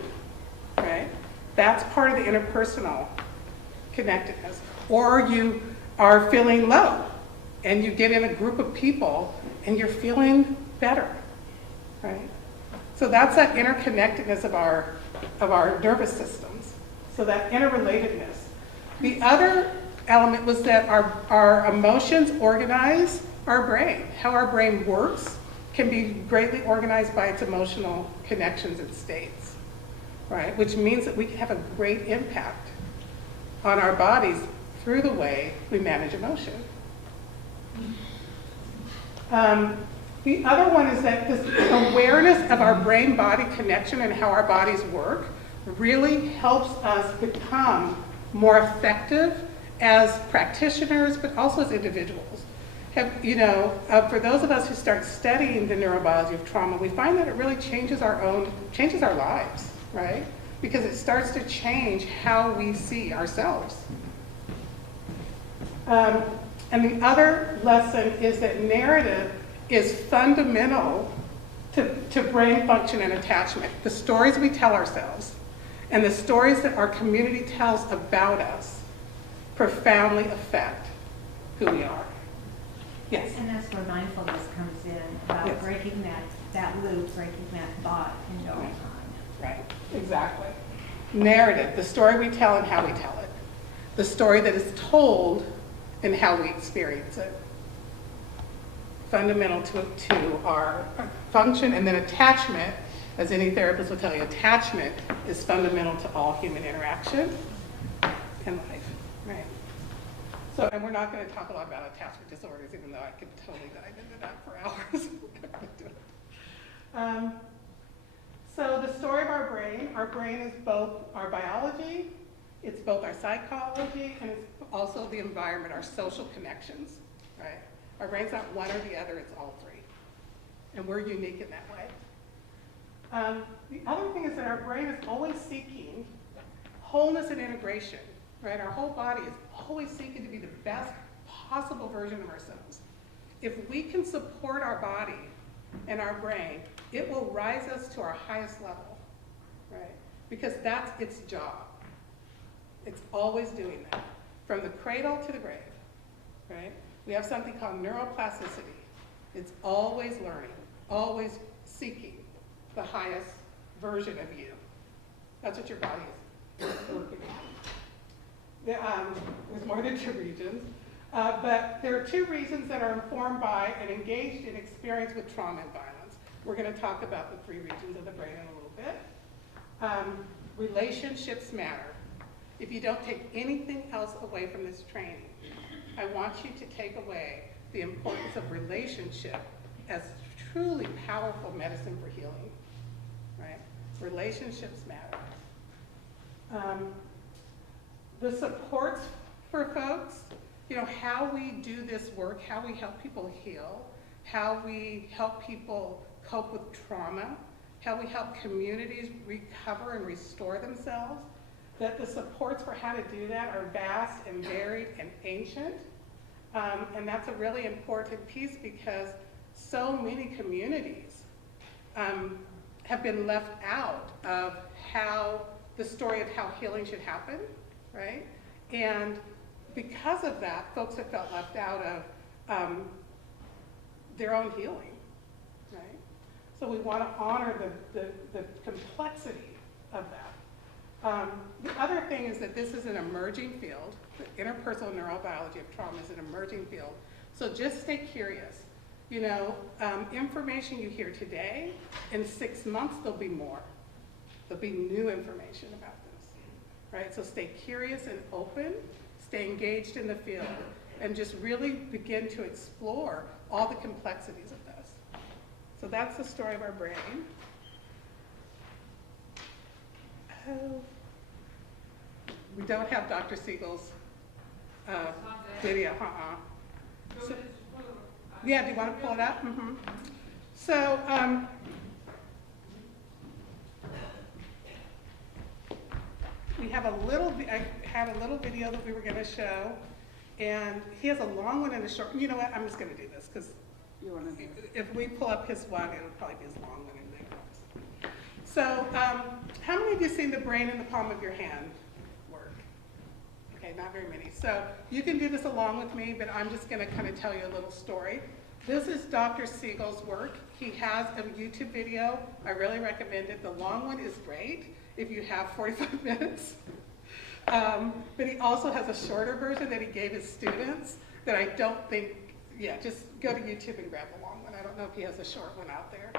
right? That's part of the interpersonal connectedness. Or you are feeling low and you get in a group of people and you're feeling better, right? So that's that interconnectedness of our nervous systems, so that interrelatedness. The other element was that our emotions organize our brain, how our brain works can be greatly organized by its emotional connections and states, right? Which means that we can have a great impact on our bodies through the way we manage emotion. The other one is that this awareness of our brain-body connection and how our bodies work really helps us become more effective as practitioners, but also as individuals. For those of us who start studying the neurobiology of trauma, we find that it really changes our lives, right? Because it starts to change how we see ourselves. And the other lesson is that narrative is fundamental to brain function and attachment. The stories we tell ourselves and the stories that our community tells about us profoundly affect who we are. Yes? And that's where mindfulness comes in, about Yes. breaking that loop, breaking that thought into all time. Right, exactly. Narrative, the story we tell and how we tell it. The story that is told and how we experience it. Fundamental to our function, and then attachment, as any therapist will tell you, attachment is fundamental to all human interaction and life, right? So, and we're not going to talk a lot about attachment disorders, even though I could totally dive into that for hours. So the story of our brain is both our biology, it's both our psychology, and it's also the environment, our social connections, right? Our brain's not one or the other, it's all three. And we're unique in that way. The other thing is that our brain is always seeking wholeness and integration, right? Our whole body is always seeking to be the best possible version of ourselves. If we can support our body and our brain, it will rise us to our highest level, right? Because that's its job. It's always doing that, from the cradle to the grave, right? We have something called neuroplasticity. It's always learning, always seeking the highest version of you. That's what your body is working on. There's more than 2 regions, but there are 2 regions that are informed by and engaged in experience with trauma and violence. We're going to talk about the 3 regions of the brain in a little bit. Relationships matter. If you don't take anything else away from this training, I want you to take away the importance of relationship as truly powerful medicine for healing, right? Relationships matter. The supports for folks, how we do this work, how we help people heal, how we help people cope with trauma, how we help communities recover and restore themselves, that the supports for how to do that are vast and varied and ancient. And that's a really important piece because so many communities have been left out of the story of how healing should happen, right? And because of that, folks have felt left out of their own healing, right? So we want to honor the complexity of that. The other thing is that this is an emerging field. The interpersonal neurobiology of trauma is an emerging field. So just stay curious. Information you hear today, in 6 months there'll be more. There'll be new information about this, right? So stay curious and open, stay engaged in the field, and just really begin to explore all the complexities of this. So that's the story of our brain. We don't have Dr. Siegel's video, So, yeah, do you want to pull it up? Mm-hmm. So, we have I had a little video that we were going to show, and he has a long one and a short. You know what? I'm just going to do this because if we pull up his one, it'll probably be as long one and big. So, how many of you seen the brain in the palm of your hand work? Okay, not very many. So you can do this along with me, but I'm just going to kind of tell you a little story. This is Dr. Siegel's work. He has a YouTube video. I really recommend it. The long one is great if you have 45 minutes. But he also has a shorter version that he gave his students that I don't think yeah, just go to YouTube and grab the long one. I don't know if he has a short one out there.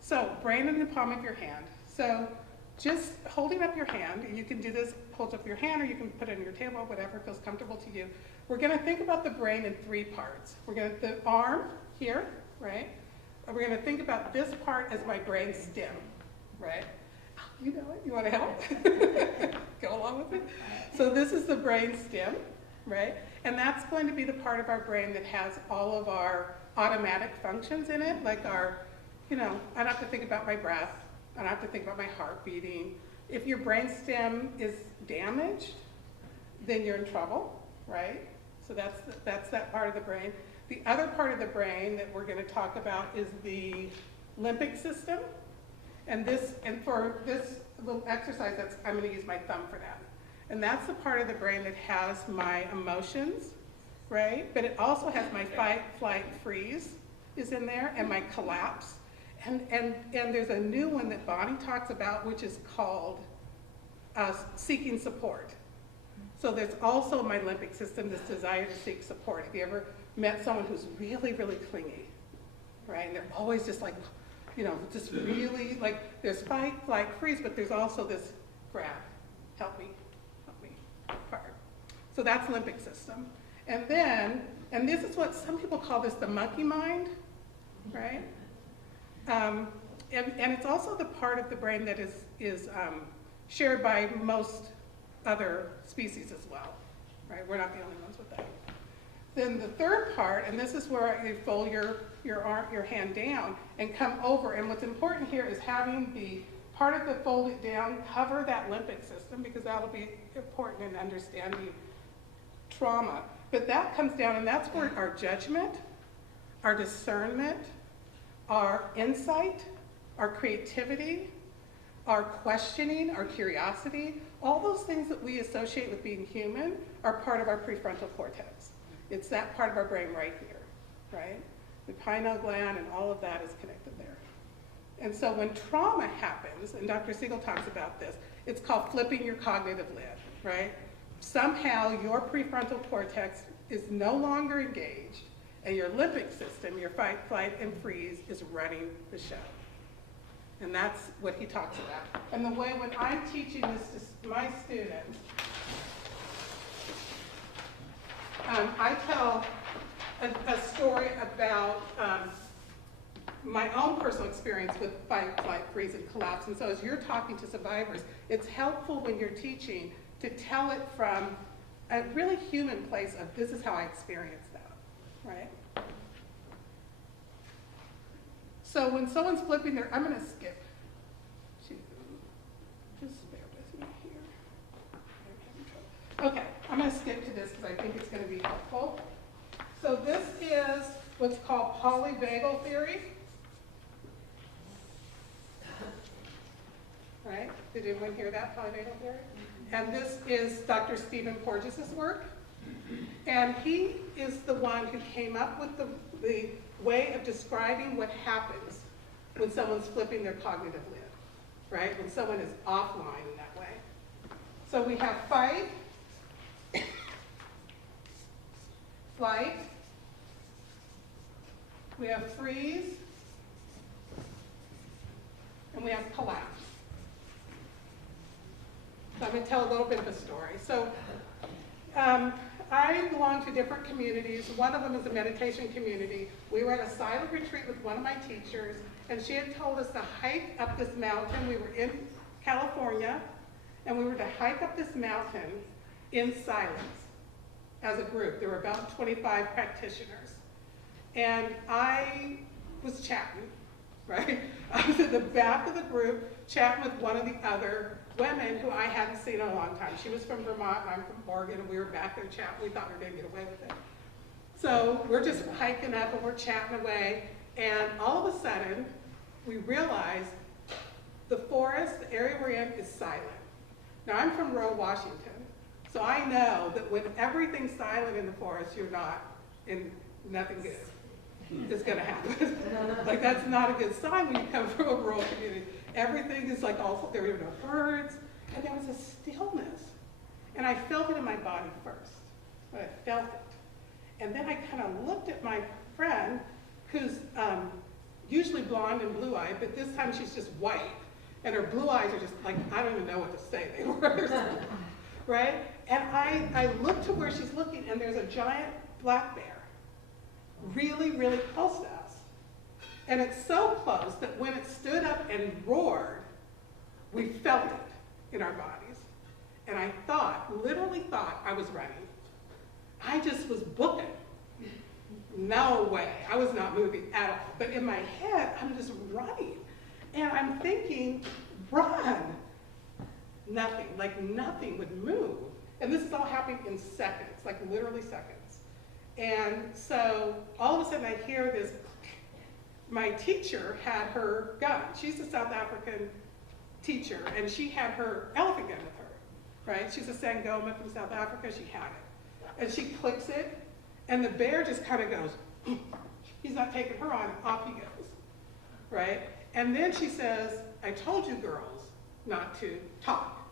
So brain in the palm of your hand. So just holding up your hand, and you can do this, hold up your hand, or you can put it on your table, whatever feels comfortable to you. We're gonna think about the brain in 3 parts. We're gonna, the arm here, right? And we're gonna think about this part as my brain stem, right? You know it, you wanna help? Go along with it? So this is the brain stem, right? And that's going to be the part of our brain that has all of our automatic functions in it, like our, you know, I don't have to think about my breath, I don't have to think about my heart beating. If your brain stem is damaged, then you're in trouble, right? So that's that part of the brain. The other part of the brain that we're going to talk about is the limbic system. And for this little exercise, I'm going to use my thumb for that. And that's the part of the brain that has my emotions, right? But it also has my fight, flight, freeze is in there, and my collapse. And there's a new one that Bonnie talks about, which is called seeking support. So there's also my limbic system, this desire to seek support. Have you ever met someone who's really, really clingy, right? And they're always just like, you know, just really, like, there's fight, flight, freeze, but there's also this grab, help me part. So that's limbic system. And then, and this is what some people call this the monkey mind, right? And it's also the part of the brain that is shared by most other species as well, right? We're not the only ones with that. Then the third part, and this is where you fold your hand down and come over, and what's important here is having the part of the fold it down cover that limbic system, because that'll be important in understanding trauma. But that comes down, and that's where our judgment, our discernment, our insight, our creativity, our questioning, our curiosity, all those things that we associate with being human are part of our prefrontal cortex. It's that part of our brain right here, right? The pineal gland and all of that is connected there. And so when trauma happens, and Dr. Siegel talks about this, it's called flipping your cognitive lid, right? Somehow your prefrontal cortex is no longer engaged, and your limbic system, your fight, flight, and freeze, is running the show. And that's what he talks about. And the way when I'm teaching this to my students, I tell a story about my own personal experience with fight, flight, freeze, and collapse. And so as you're talking to survivors, it's helpful when you're teaching to tell it from a really human place of this is how I experienced that, right? So when someone's flipping their, I'm going to skip to, just bear with me here. Okay, I'm going to skip to this because I think it's going to be helpful. So this is what's called Polyvagal Theory. Right? Did anyone hear that, Polyvagal Theory? And this is Dr. Stephen Porges' work. And he is the one who came up with the way of describing what happens when someone's flipping their cognitive lid, right? When someone is offline in that way. So we have fight, flight, we have freeze, and we have collapse. So I'm going to tell a little bit of a story. So I belong to different communities. One of them is a meditation community. We were at a silent retreat with one of my teachers, and she had told us to hike up this mountain. We were in California, and we were to hike up this mountain in silence as a group. There were about 25 practitioners. And I was chatting, right? I was at the back of the group chatting with one of the other women who I hadn't seen in a long time. She was from Vermont and I'm from Oregon, and we were back there chatting. We thought we were going to get away with it. So we're just hiking up and we're chatting away, and all of a sudden we realize the forest, the area we're in, is silent. Now I'm from rural Washington, so I know that when everything's silent in the forest, you're not in nothing good is going to happen. Like, that's not a good sign when you come from a rural community. Everything is like awful. There were no birds, and there was a stillness. And I felt it in my body first. but I felt it. And then I kind of looked at my friend, who's usually blonde and blue-eyed, but this time she's just white. And her blue eyes are just like, I don't even know what to say they were, right? And I look to where she's looking, and there's a giant black bear, really, really close to us. And it's so close that when it stood up and roared, we felt it in our bodies. And I literally thought I was running. I just was booking. No way, I was not moving at all. But in my head, I'm just running. And I'm thinking, run. Nothing, like nothing would move. And this is all happening in seconds, like literally seconds. And so all of a sudden I hear this, my teacher had her gun. She's a South African teacher, and she had her elephant gun with her, right? She's a Sangoma from South Africa, she had it. And she clicks it, and the bear just kind of goes, he's not taking her on, off he goes, right? And then she says, I told you girls not to talk.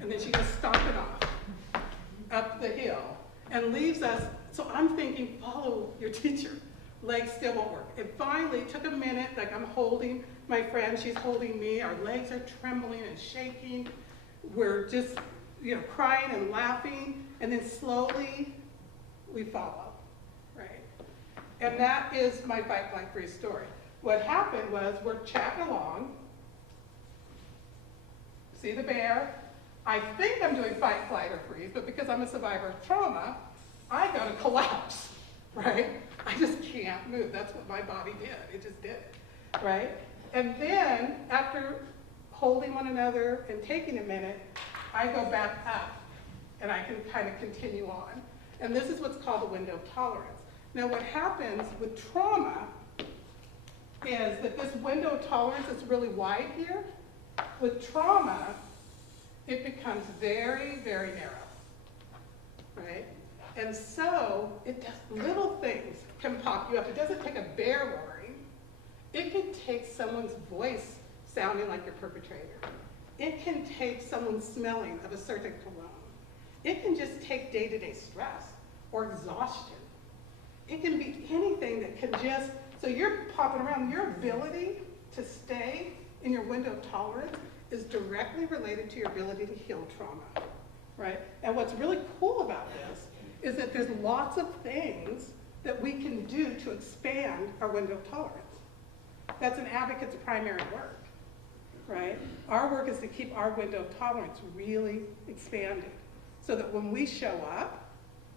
And then she goes stomping off up the hill and leaves us. So I'm thinking, follow your teacher. Legs still won't work. It finally took a minute, like I'm holding my friend, she's holding me. Our legs are trembling and shaking. We're just, crying and laughing. And then slowly we follow, right? And that is my fight, flight, freeze story. What happened was we're chatting along, see the bear. I think I'm doing fight, flight, or freeze, but because I'm a survivor of trauma, I go to collapse, right? I just can't move. That's what my body did. It just did it, right? And then after holding one another and taking a minute, I go back up and I can kind of continue on. And this is what's called the window of tolerance. Now what happens with trauma is that this window of tolerance is really wide here. With trauma, it becomes very, very narrow, right? And so it does, little things can pop you up. It doesn't take a bear roaring. It can take someone's voice sounding like your perpetrator. It can take someone smelling of a certain cologne. It can just take day-to-day stress or exhaustion. It can be anything that can just, so you're popping around. Your ability to stay in your window of tolerance is directly related to your ability to heal trauma, right? And what's really cool about this is that there's lots of things that we can do to expand our window of tolerance. That's an advocate's primary work, right? Our work is to keep our window of tolerance really expanded so that when we show up,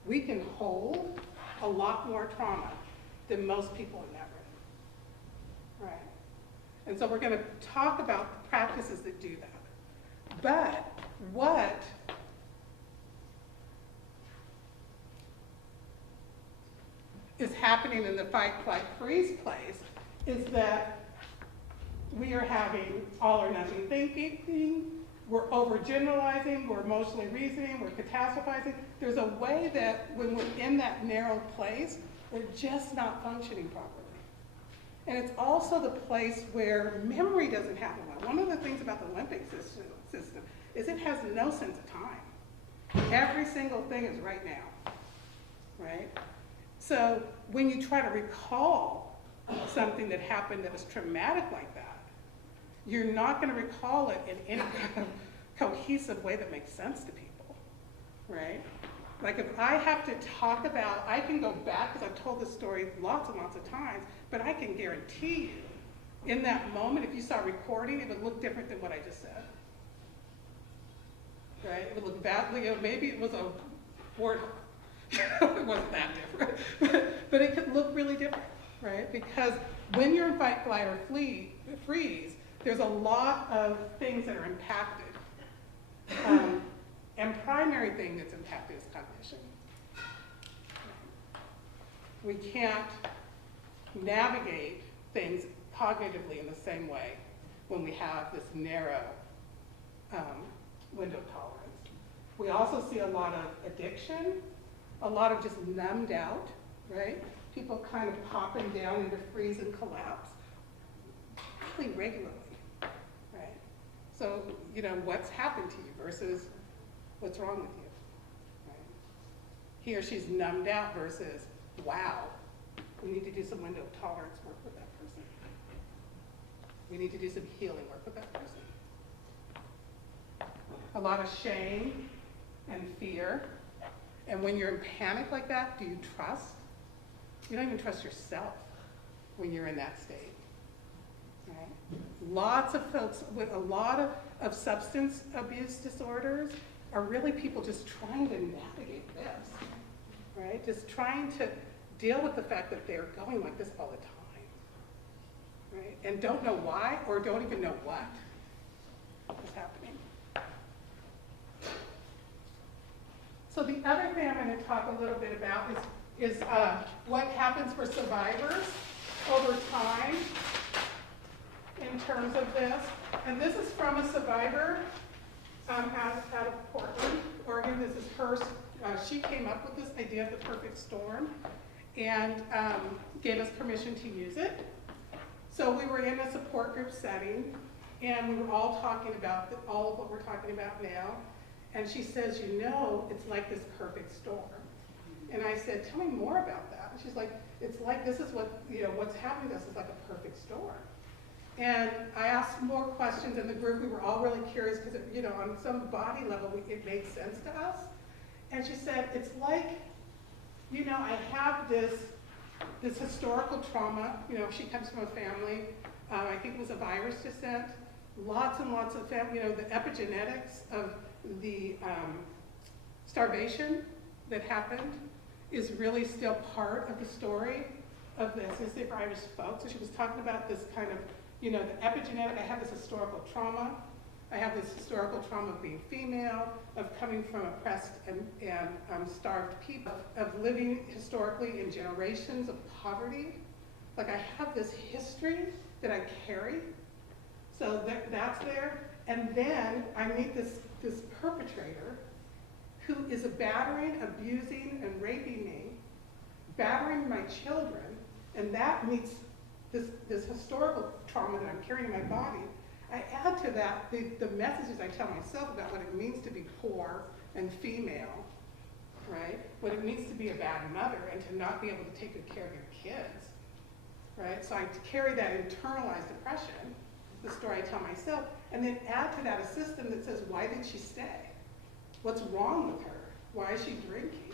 we can hold a lot more trauma than most people in that room, right? And so we're going to talk about the practices that do that. But what is happening in the fight, flight, freeze place is that we are having all or nothing thinking, we're overgeneralizing, we're emotionally reasoning, we're catastrophizing. There's a way that when we're in that narrow place, we're just not functioning properly. And it's also the place where memory doesn't happen well. One of the things about the limbic system is it has no sense of time. Every single thing is right now, right? So when you try to recall something that happened that was traumatic like that, you're not going to recall it in any kind of cohesive way that makes sense to people, right? Like if I have to talk about, I can go back, because I've told this story lots and lots of times, but I can guarantee you, in that moment, if you saw recording, it would look different than what I just said, right? It would look badly, maybe it was a word, it wasn't that different, but it could look really different, right? Because when you're in fight, flight, or freeze, there's a lot of things that are impacted. And primary thing that's impacted is cognition. We can't navigate things cognitively in the same way when we have this narrow window of tolerance. We also see a lot of addiction, a lot of just numbed out, right? People kind of popping down into freeze and collapse really regularly, right? So, what's happened to you versus what's wrong with you, right? he or she's numbed out versus, wow, we need to do some window tolerance work with that person. We need to do some healing work with that person. A lot of shame and fear. And when you're in panic like that, do you trust? You don't even trust yourself when you're in that state. Right? Lots of folks with a lot of substance abuse disorders are really people just trying to navigate this, right? Just trying to deal with the fact that they're going like this all the time, right? And don't know why or don't even know what is happening. So the other thing I'm going to talk a little bit about is what happens for survivors over time in terms of this. And this is from a survivor out of Portland, Oregon. This is her, she came up with this idea of the perfect storm and gave us permission to use it. So we were in a support group setting and we were all talking about all of what we're talking about now. And she says, you know, it's like this perfect storm. And I said, tell me more about that. And she's like, it's like this is what, you know, what's happening to us is like a perfect storm. And I asked more questions in the group. We were all really curious because, you know, on some body level, it made sense to us. And she said, it's like, you know, I have this historical trauma. You know, she comes from a family, I think it was a virus descent. Lots and lots of family, you know, the epigenetics of the starvation that happened is really still part of the story of the ethnicity Irish folks. So she was talking about this kind of, you know, the epigenetic. I have this historical trauma. I have this historical trauma of being female, of coming from oppressed and starved people, of living historically in generations of poverty. Like I have this history that I carry. So that's there. And then I meet this perpetrator who is battering, abusing, and raping me, battering my children, and that meets this historical trauma that I'm carrying in my body. I add to that the messages I tell myself about what it means to be poor and female, right? What it means to be a bad mother and to not be able to take good care of your kids, right? So I carry that internalized oppression, the story I tell myself, and then add to that a system that says, why did she stay? What's wrong with her? Why is she drinking?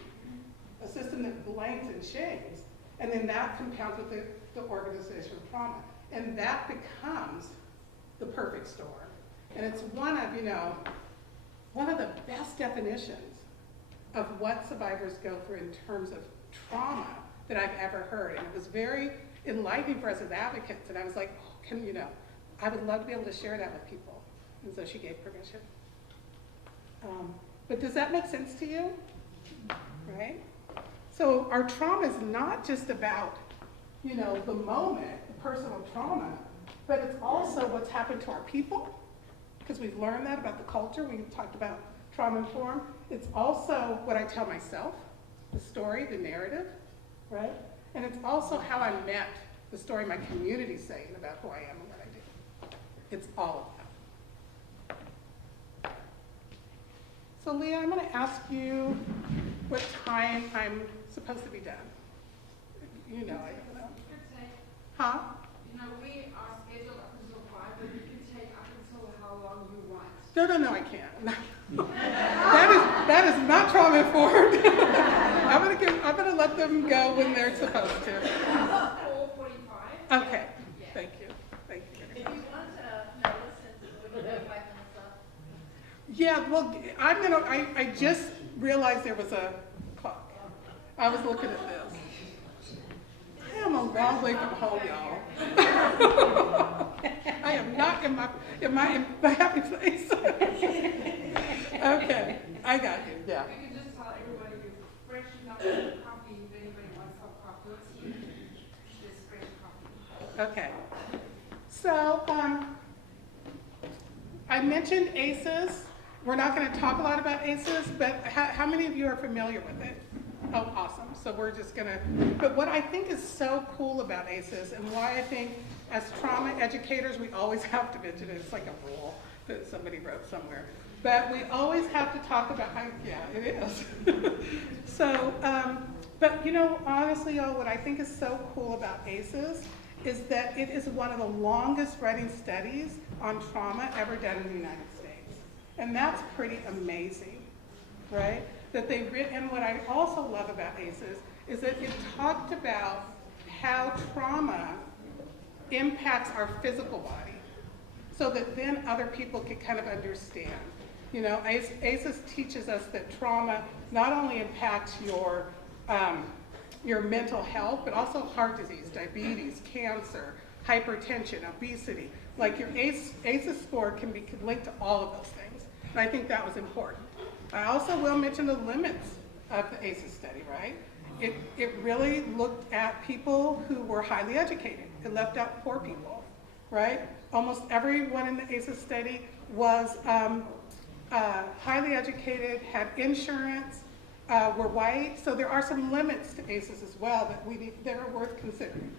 A system that blames and shames, and then that compounds with the organizational trauma. And that becomes the perfect storm. And it's one of, you know, one of the best definitions of what survivors go through in terms of trauma that I've ever heard. And it was very enlightening for us as advocates. And I was like, oh, you know, I would love to be able to share that with people. And so she gave permission. But does that make sense to you? Right? So our trauma is not just about, you know, the moment, the personal trauma, but it's also what's happened to our people, because we've learned that about the culture. We talked about trauma-informed. It's also what I tell myself, the story, the narrative, right? And it's also how I met, the story my community's saying about who I am and what I do. It's all of that. So Leah, I'm going to ask you what time I'm supposed to be done. You know, I don't know. Huh? You know, we are scheduled up until 5, but you can take up until how long you want. No, I can't. that is not trauma informed. I'm gonna let them go when they're supposed to. 4:45. Okay. Thank you. Thank you. If you want to listen, we can have 5 minutes up. Yeah, well, I just realized there was a clock. I was looking at this. I am a long way from home, y'all. I am not in my happy place. Okay, I got you, yeah. You can just tell everybody you're fresh enough coffee. If anybody wants some coffee, let's see. This fresh coffee. Okay. So, I mentioned ACEs. We're not going to talk a lot about ACEs, but how many of you are familiar with it? Oh, awesome. So we're just going to, but what I think is so cool about ACEs and why I think as trauma educators, we always have to mention it. It's like a rule that somebody wrote somewhere. But we always have to talk about, yeah, it is. So, but you know, honestly, y'all, what I think is so cool about ACEs is that it is one of the longest running studies on trauma ever done in the United States. And that's pretty amazing, right? That they've written, and what I also love about ACEs is that it talked about how trauma impacts our physical body so that then other people can kind of understand. You know, ACEs teaches us that trauma not only impacts your mental health, but also heart disease, diabetes, cancer, hypertension, obesity. Like your ACEs score can be linked to all of those things. And I think that was important. I also will mention the limits of the ACEs study, right? It really looked at people who were highly educated. It left out poor people, right? Almost everyone in the ACEs study was highly educated, had insurance, were white. So there are some limits to ACEs as well that are worth considering.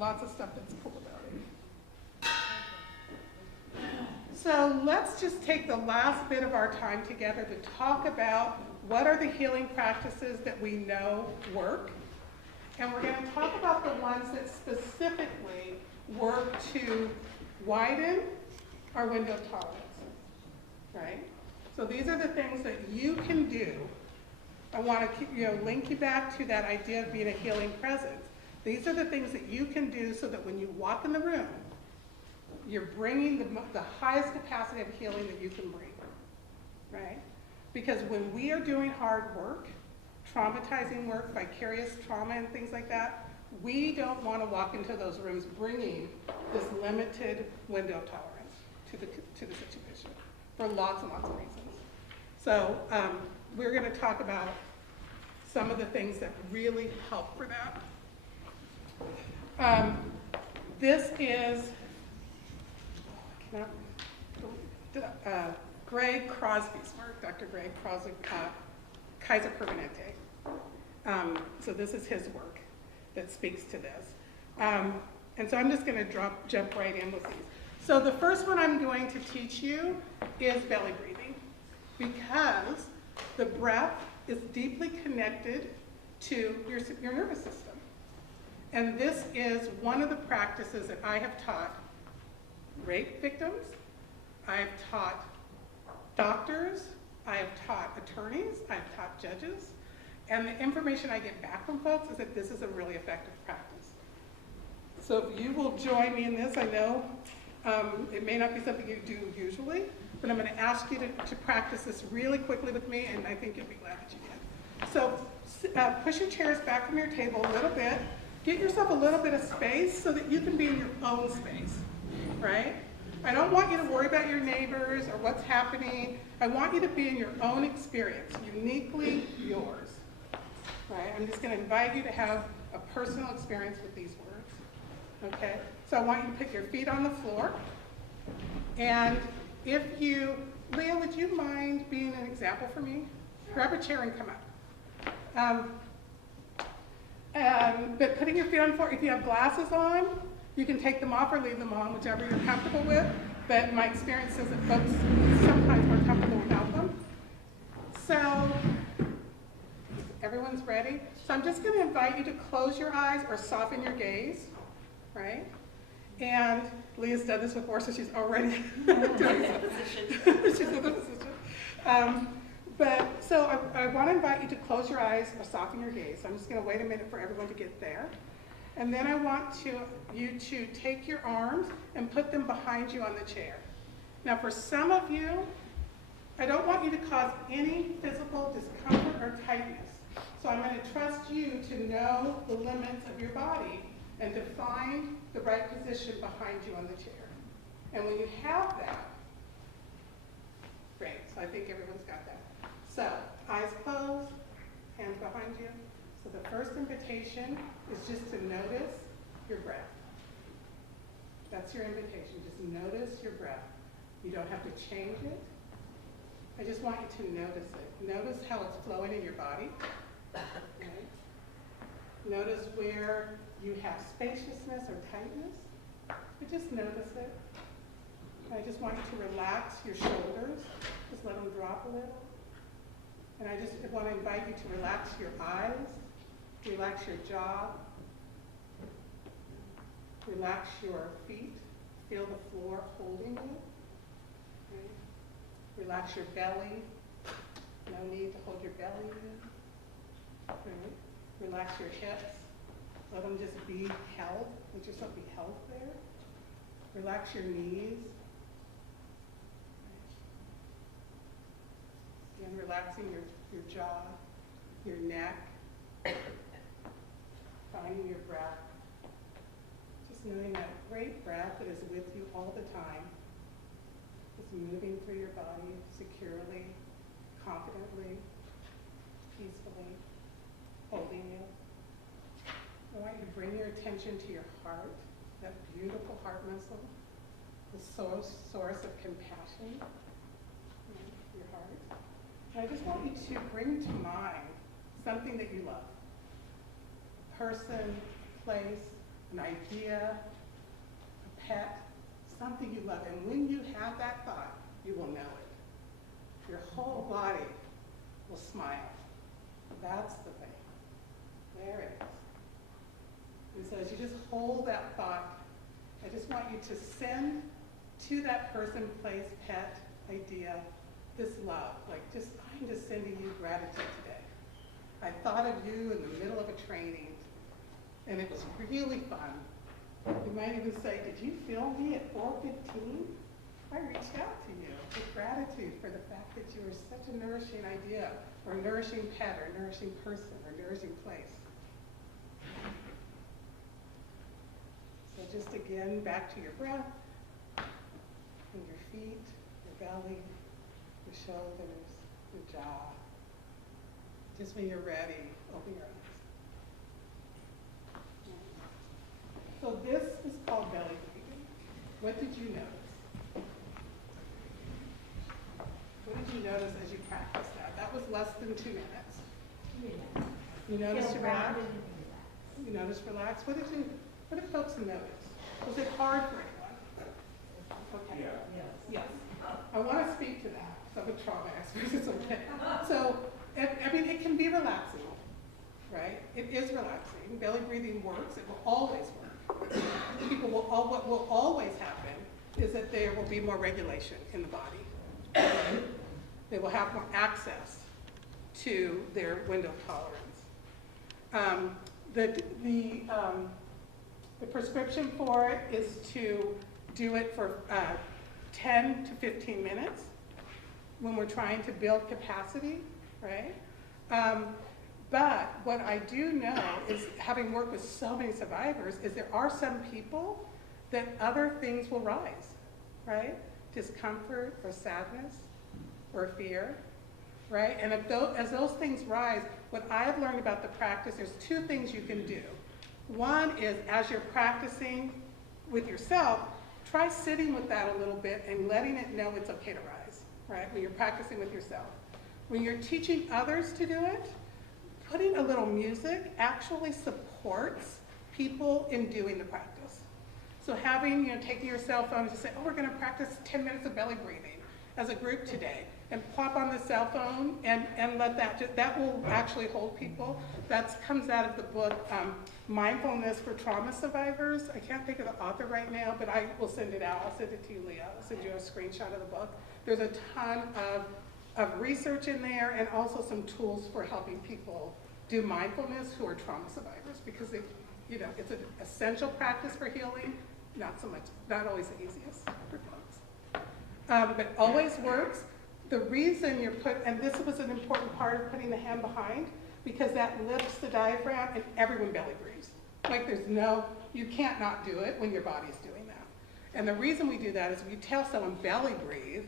Lots of stuff that's cool about it. So let's just take the last bit of our time together to talk about what are the healing practices that we know work. And we're going to talk about the ones that specifically work to widen our window of tolerance, right? So these are the things that you can do. I want to link you back to that idea of being a healing presence. These are the things that you can do so that when you walk in the room, you're bringing the highest capacity of healing that you can bring, right? Because when we are doing hard work, traumatizing work, vicarious trauma and things like that, we don't want to walk into those rooms bringing this limited window of tolerance to the situation for lots and lots of reasons. So we're going to talk about some of the things that really help for that. This is Greg Crosby's work, Dr. Greg Crosby, Kaiser Permanente. So this is his work that speaks to this. And so I'm just going to jump right in with these. So the first one I'm going to teach you is belly breathing, because the breath is deeply connected to your nervous system. And this is one of the practices that I have taught rape victims, I've taught doctors, I've taught attorneys, I've taught judges, and the information I get back from folks is that this is a really effective practice. So if you will join me in this, I know it may not be something you do usually, but I'm going to ask you to practice this really quickly with me, and I think you'll be glad that you did. So push your chairs back from your table a little bit. Get yourself a little bit of space so that you can be in your own space, right? I don't want you to worry about your neighbors or what's happening. I want you to be in your own experience, uniquely yours, right? I'm just going to invite you to have a personal experience with these words, okay? So I want you to put your feet on the floor. And if you, Leah, would you mind being an example for me? Grab a chair and come up. But putting your feet on the floor, if you have glasses on, you can take them off or leave them on, whichever you're comfortable with. But my experience is that folks sometimes are comfortable without them. So everyone's ready? So I'm just going to invite you to close your eyes or soften your gaze, right? And Leah's done this before, so she's already doing it. She's in the position. So I want to invite you to close your eyes or soften your gaze. I'm just going to wait a minute for everyone to get there. And then I want you to take your arms and put them behind you on the chair. Now for some of you, I don't want you to cause any physical discomfort or tightness. So I'm going to trust you to know the limits of your body and to find the right position behind you on the chair. And when you have that, great, so I think everyone's got that. So, eyes closed, hands behind you. So the first invitation is just to notice your breath. That's your invitation, just notice your breath. You don't have to change it. I just want you to notice it. Notice how it's flowing in your body. Okay. Notice where you have spaciousness or tightness. But just notice it. I just want you to relax your shoulders, just let them drop a little. And I just want to invite you to relax your eyes, relax your jaw, relax your feet, feel the floor holding you. Okay. Relax your belly, no need to hold your belly in. Okay. Relax your hips, let them just be held, let yourself be held there. Relax your knees. And relaxing your jaw, your neck, finding your breath. Just knowing that great breath that is with you all the time, just moving through your body securely, confidently, peacefully, holding you. I want you to bring your attention to your heart, that beautiful heart muscle, the source of compassion, your heart. And I just want you to bring to mind something that you love. A person, place, an idea, a pet, something you love. And when you have that thought, you will know it. Your whole body will smile. That's the thing. There it is. And so as you just hold that thought, I just want you to send to that person, place, pet, idea, this love. Like just, I'm just sending you gratitude today. I thought of you in the middle of a training, and it was really fun. You might even say, did you feel me at 4:15? I reached out to you with gratitude for the fact that you were such a nourishing idea, or a nourishing pet, or a nourishing person, or a nourishing place. So just again, back to your breath, and your feet, your belly, your shoulders, your jaw. Just when you're ready, open your eyes. So this is called belly breathing. What did you notice? What did you notice as you practiced that? That was less than 2 minutes. You noticed relax? You noticed relax? What did folks notice? Was it hard for anyone? Okay. Yeah. Yes. I want to speak to that. I'm a trauma expert. It's okay. So, I mean, it can be relaxing, right? It is relaxing. Belly breathing works. It will always work. What will always happen is that there will be more regulation in the body. They will have more access to their window of tolerance. The prescription for it is to do it for 10 to 15 minutes when we're trying to build capacity, right? But what I do know is, having worked with so many survivors, is there are some people that other things will rise, right? Discomfort or sadness or fear, right? And as those things rise, what I've learned about the practice, there's 2 things you can do. One is, as you're practicing with yourself, try sitting with that a little bit and letting it know it's okay to rise, right? When you're practicing with yourself. When you're teaching others to do it, putting a little music actually supports people in doing the practice. So having, taking your cell phone to say, oh, we're gonna practice 10 minutes of belly breathing as a group today, and plop on the cell phone and let that will actually hold people. That comes out of the book, Mindfulness for Trauma Survivors. I can't think of the author right now, but I will send it out. I'll send it to you, Leah. I'll send you a screenshot of the book. There's a ton of research in there, and also some tools for helping people do mindfulness who are trauma survivors, because it's an essential practice for healing, not always the easiest for folks. But always works. The reason and this was an important part of putting the hand behind, because that lifts the diaphragm and everyone belly breathes. Like you can't not do it when your body's doing that. And the reason we do that is if you tell someone belly breathe,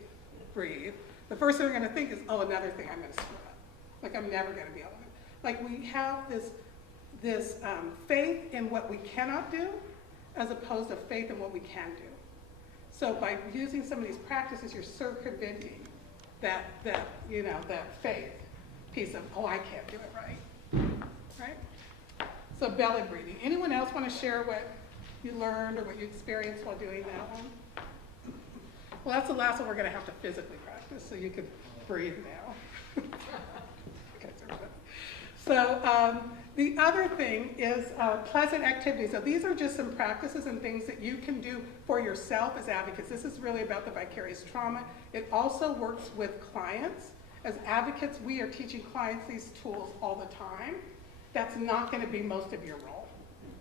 the first thing they're gonna think is, oh, another thing I'm gonna screw up. Like I'm never gonna be able to. Like we have this faith in what we cannot do, as opposed to faith in what we can do. So by using some of these practices, you're circumventing that faith piece of, oh, I can't do it right? So belly breathing. Anyone else want to share what you learned or what you experienced while doing that one? Well, that's the last one we're gonna have to physically practice, so you can breathe now. Okay, so the other thing is pleasant activities. So these are just some practices and things that you can do for yourself as advocates. This is really about the vicarious trauma. It also works with clients. As advocates, we are teaching clients these tools all the time. That's not gonna be most of your role,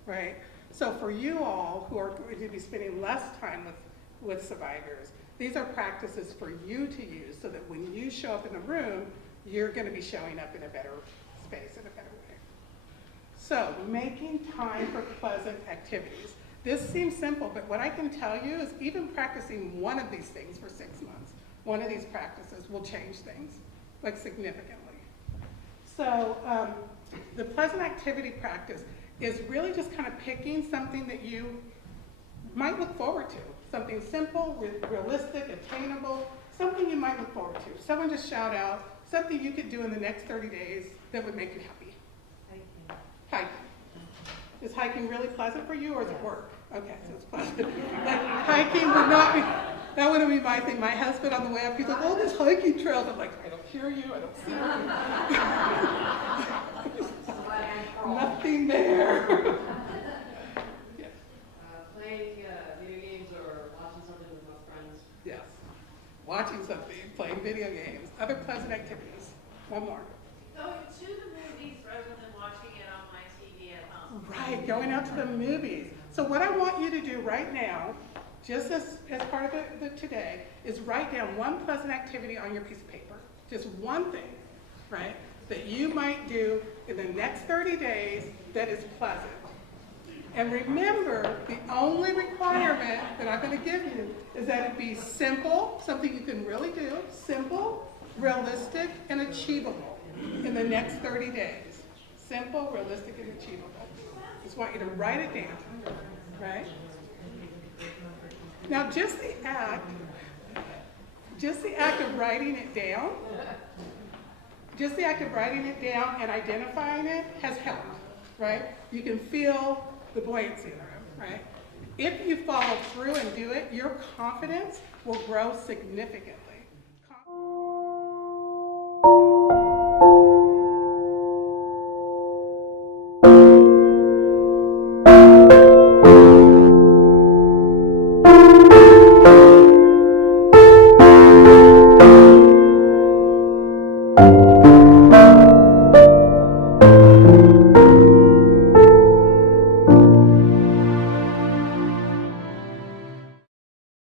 right? So for you all who are going to be spending less time with survivors, these are practices for you to use so that when you show up in a room, you're gonna be showing up in a better space, in a better way. So, making time for pleasant activities. This seems simple, but what I can tell you is even practicing one of these things for 6 months, one of these practices will change things, like significantly. So, the pleasant activity practice is really just kind of picking something that you might look forward to. Something simple, realistic, attainable, something you might look forward to. Someone just shout out something you could do in the next 30 days that would make you happy. Hiking. Is hiking really pleasant for you, or is it work? Okay, so it's pleasant. Like, hiking would not be, that wouldn't be my thing. My husband on the way up, he's like, oh, this hiking trail. I'm like, I don't hear you, I don't see you. Nothing there. Yes. Playing video games or watching something with my friends. Yes. Watching something, playing video games, other pleasant activities. One more. Going to the movies rather than watching it on my TV at home. Right, going out to the movies. So what I want you to do right now, just as part of it today, is write down one pleasant activity on your piece of paper. Just one thing, right, that you might do in the next 30 days that is pleasant. And remember, the only requirement that I'm going to give you is that it be simple, something you can really do, simple, realistic, and achievable in the next 30 days. Simple, realistic, and achievable. Just want you to write it down, right? Now, just the act of writing it down, and identifying it has helped, right? You can feel the buoyancy in the room, right? If you follow through and do it, your confidence will grow significantly.